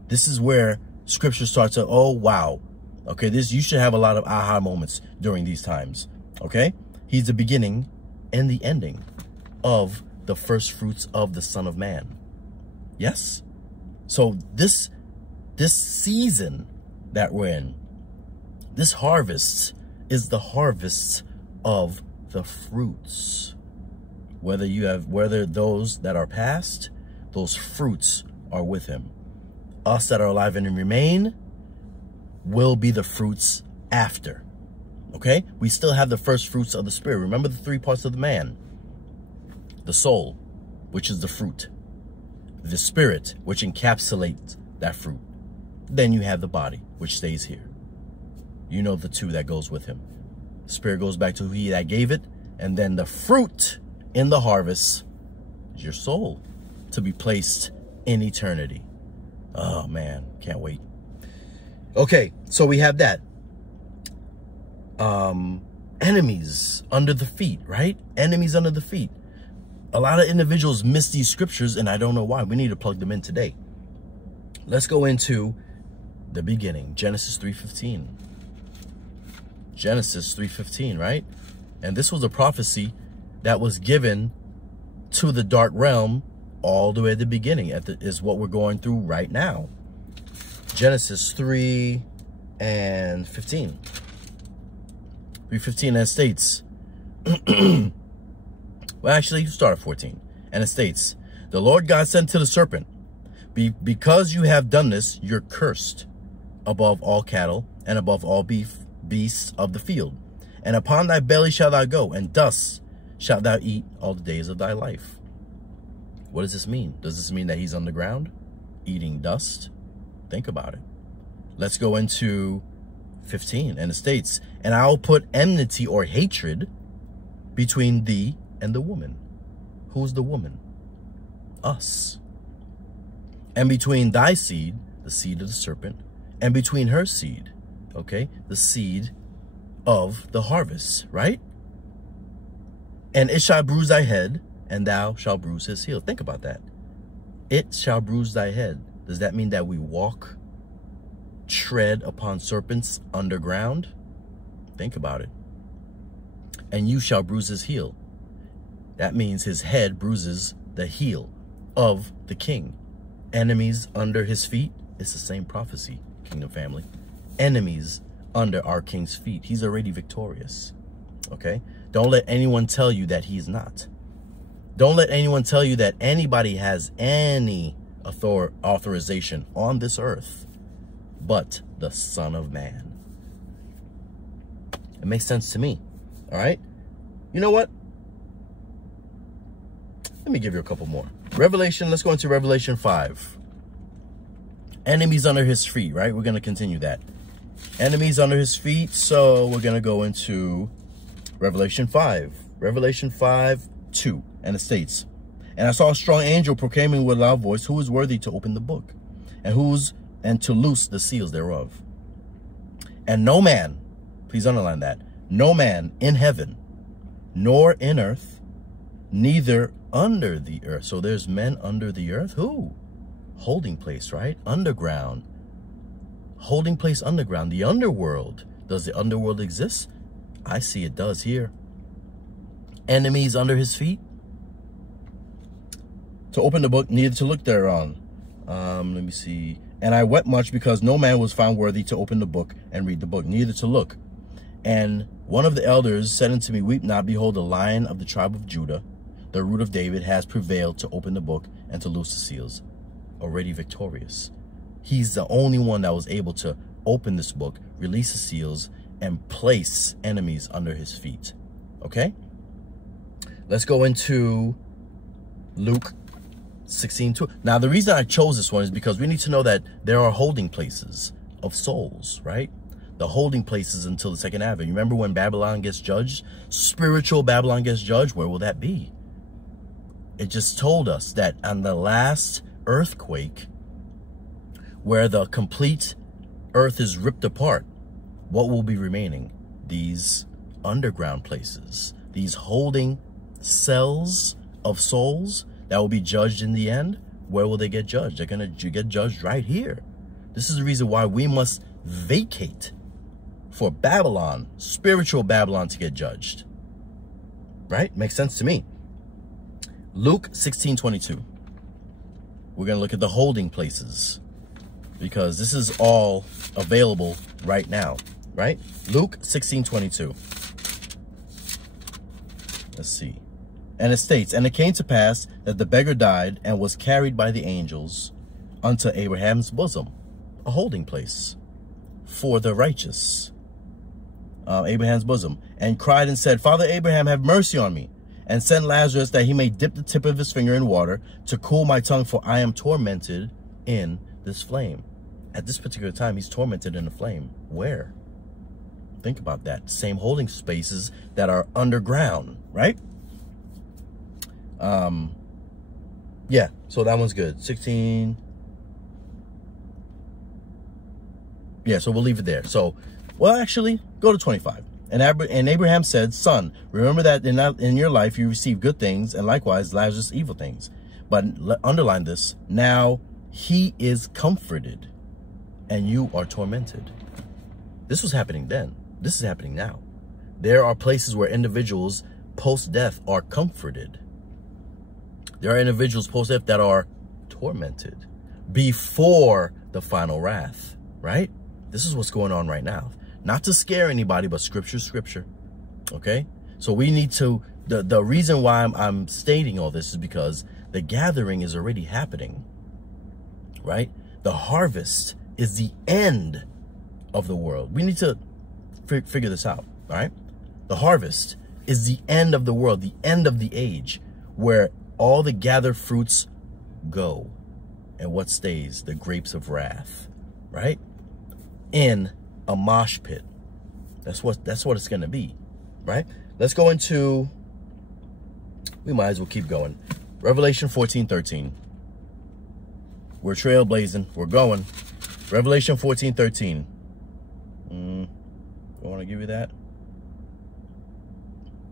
This is where scripture starts to, oh, wow. Okay, you should have a lot of aha moments during these times, okay? He's the beginning and the ending of the first fruits of the Son of Man. Yes? So this season that we're in, this harvest is the harvest of the fruits. Whether those that are past, those fruits are with him. Us that are alive and remain will be the fruits after. Okay? We still have the first fruits of the Spirit. Remember the three parts of the man. the soul, which is the fruit, the spirit, which encapsulates that fruit. Then you have the body, which stays here. You know the two that goes with him. Spirit goes back to he that gave it, and then the fruit in the harvest is your soul to be placed in eternity. Oh man, can't wait. Okay, so we have that. Enemies under the feet, right? Enemies under the feet. A lot of individuals miss these scriptures, and I don't know why. We need to plug them in today. Let's go into the beginning, Genesis 3:15. Genesis 3:15, right? And this was a prophecy that was given to the dark realm all the way at the beginning, is what we're going through right now. Genesis 3:15. 3:15, and it states, well, actually, you start at 14. And it states, the Lord God said to the serpent, because you have done this, you're cursed above all cattle and above all beasts of the field. And upon thy belly shalt thou go, and dust shalt thou eat all the days of thy life. What does this mean? Does this mean that he's on the ground eating dust? Think about it. Let's go into 15, and it states, and I will put enmity or hatred between thee and the woman. Who's the woman? Us. And between thy seed, the seed of the serpent, and between her seed, okay, the seed of the harvest, right? And it shall bruise thy head, and thou shalt bruise his heel. Think about that. It shall bruise thy head. Does that mean that we walk, tread upon serpents underground? Think about it. And you shall bruise his heel. That means his head bruises the heel of the king. Enemies under his feet. It's the same prophecy, kingdom family. Enemies under our king's feet. He's already victorious. Okay? Don't let anyone tell you that he's not. Don't let anyone tell you that anybody has any authorization on this earth but the Son of Man. It makes sense to me. All right? You know what? Let me give you a couple more. Revelation, let's go into Revelation 5. Enemies under his feet, right? We're going to continue that. Enemies under his feet. So we're going to go into Revelation 5. Revelation 5:2. And it states, and I saw a strong angel proclaiming with a loud voice, who is worthy to open the book, and to loose the seals thereof. And no man, please underline that, no man in heaven, nor in earth, neither under the earth. So there's men under the earth. Who? Holding place, right? Underground. Holding place underground. The underworld. Does the underworld exist? I see it does here. Enemies under his feet. To open the book, neither to look thereon. Let me see. And I wept much because no man was found worthy to open the book and read the book, neither to look. And one of the elders said unto me, weep not, behold, the Lion of the tribe of Judah, the root of David, has prevailed to open the book and to loose the seals. Already victorious. He's the only one that was able to open this book, release the seals, and place enemies under his feet. Okay? Let's go into Luke 16:2. Now, the reason I chose this one is because we need to know that there are holding places of souls, right? The holding places until the second advent. You remember when Babylon gets judged? Spiritual Babylon gets judged. Where will that be? It just told us that on the last earthquake, where the complete earth is ripped apart, what will be remaining? These underground places, these holding cells of souls that will be judged in the end. Where will they get judged? They're going to get judged right here. This is the reason why we must vacate for Babylon, spiritual Babylon, to get judged. Right? Makes sense to me. Luke 16:22. We're going to look at the holding places, because this is all available right now, right? Luke 16:22. Let's see. And it states, and it came to pass that the beggar died and was carried by the angels unto Abraham's bosom, a holding place for the righteous. Abraham's bosom, and cried and said, Father Abraham, have mercy on me, and send Lazarus that he may dip the tip of his finger in water to cool my tongue, for I am tormented in this flame. At this particular time, he's tormented in a flame. Where? Think about that. Same holding spaces that are underground, right? Yeah, so that one's good. 16. Yeah, so we'll leave it there. So, well, actually, go to 25. And Abraham said, son, remember that in your life you received good things, and likewise Lazarus evil things. But underline this, now he is comforted, and you are tormented. This was happening then. This is happening now. There are places where individuals post-death are comforted. There are individuals post-death that are tormented before the final wrath, right? This is what's going on right now. Not to scare anybody, but scripture, scripture. Okay? So we need to, the reason why I'm stating all this is because the gathering is already happening, right? The harvest is the end of the world. We need to figure this out, all right? The harvest is the end of the world, the end of the age, where all the gathered fruits go. And what stays? The grapes of wrath, right? In a mosh pit. That's what it's going to be, right? Let's go into, we might as well keep going. Revelation 14:13. We're trailblazing. We're going. Revelation 14:13. I want to give you that.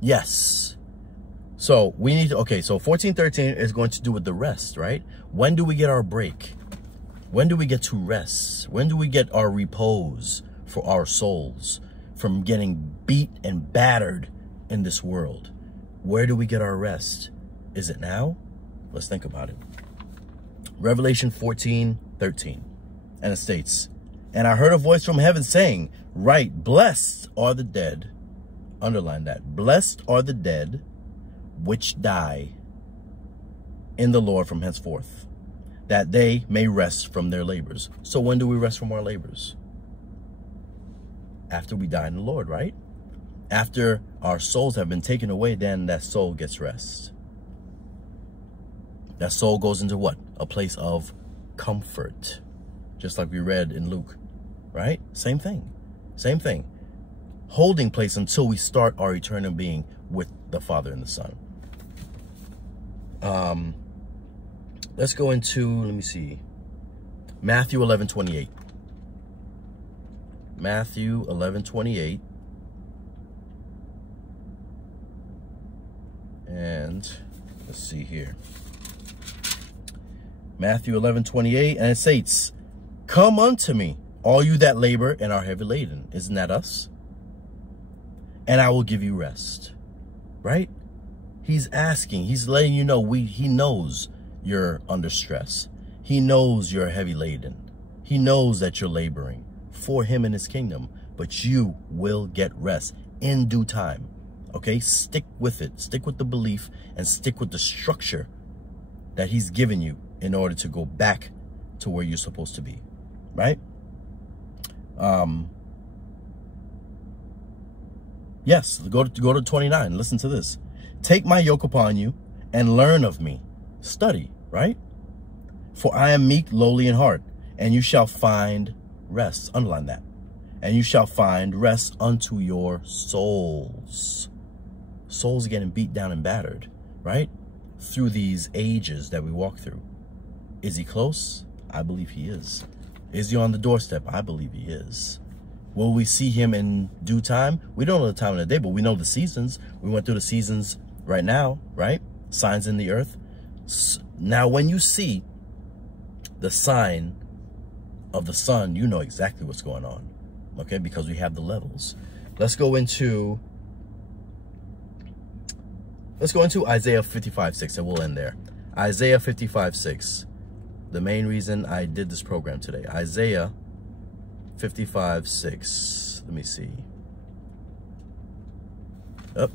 Yes. So we need to, okay, so 14:13 is going to do with the rest, right? When do we get our break? When do we get to rest? When do we get our repose for our souls from getting beat and battered in this world? Where do we get our rest? Is it now? Let's think about it. Revelation 14:13. And it states, and I heard a voice from heaven saying, write, blessed are the dead. Underline that. Blessed are the dead which die in the Lord from henceforth, that they may rest from their labors. So when do we rest from our labors? After we die in the Lord, right? After our souls have been taken away, then that soul gets rest. That soul goes into what? A place of comfort. Just like we read in Luke, right? Same thing. Same thing. Holding place until we start our eternal being with the Father and the Son. Let's go into, let me see, Matthew 11:28. Matthew 11:28. And let's see here. Matthew 11:28, and it states, come unto me, all you that labor and are heavy laden. Isn't that us? And I will give you rest, right? He's asking, he's letting you know, he knows you're under stress. He knows you're heavy laden. He knows that you're laboring for him and his kingdom, but you will get rest in due time. Okay, stick with it. Stick with the belief and stick with the structure that he's given you in order to go back to where you're supposed to be, right? Yes, go to 29. Listen to this. Take my yoke upon you and learn of me. Study, right? For I am meek, lowly in heart, and you shall find rest. Underline that. And you shall find rest unto your souls. Souls getting beat down and battered, right? Through these ages that we walk through. Is he close? I believe he is. Is he on the doorstep? I believe he is. Will we see him in due time? We don't know the time of the day, but we know the seasons. We went through the seasons right now, right? Signs in the earth. Now, when you see the sign of the sun, you know exactly what's going on, okay? Because we have the levels. Let's go into Isaiah 55:6, and we'll end there. Isaiah 55:6. The main reason I did this program today. Isaiah 55:6. Let me see. Up.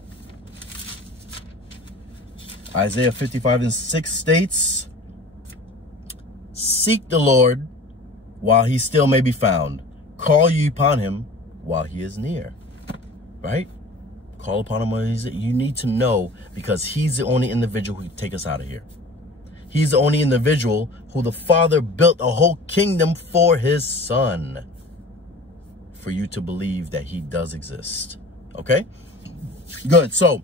Isaiah 55:6 states, seek the Lord while he still may be found. Call ye upon him while he is near. Right? Call upon him. You need to know, because he's the only individual who can take us out of here. He's the only individual who the Father built a whole kingdom for his Son. For you to believe that he does exist. Okay? Good. So,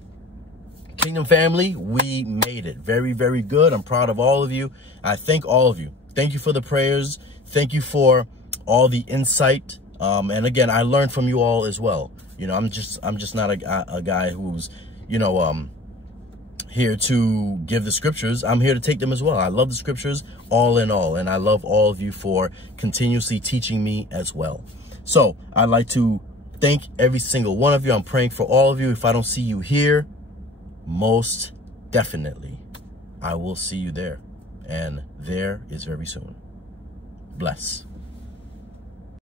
Kingdom family, we made it. Very, very good. I'm proud of all of you. I thank all of you. Thank you for the prayers. Thank you for all the insight. And again, I learned from you all as well. You know, I'm just not a guy who's, you know, here to give the scriptures. I'm here to take them as well. I love the scriptures all in all. And I love all of you for continuously teaching me as well. So I'd like to thank every single one of you. I'm praying for all of you. If I don't see you here, most definitely I will see you there. And there is very soon. Bless.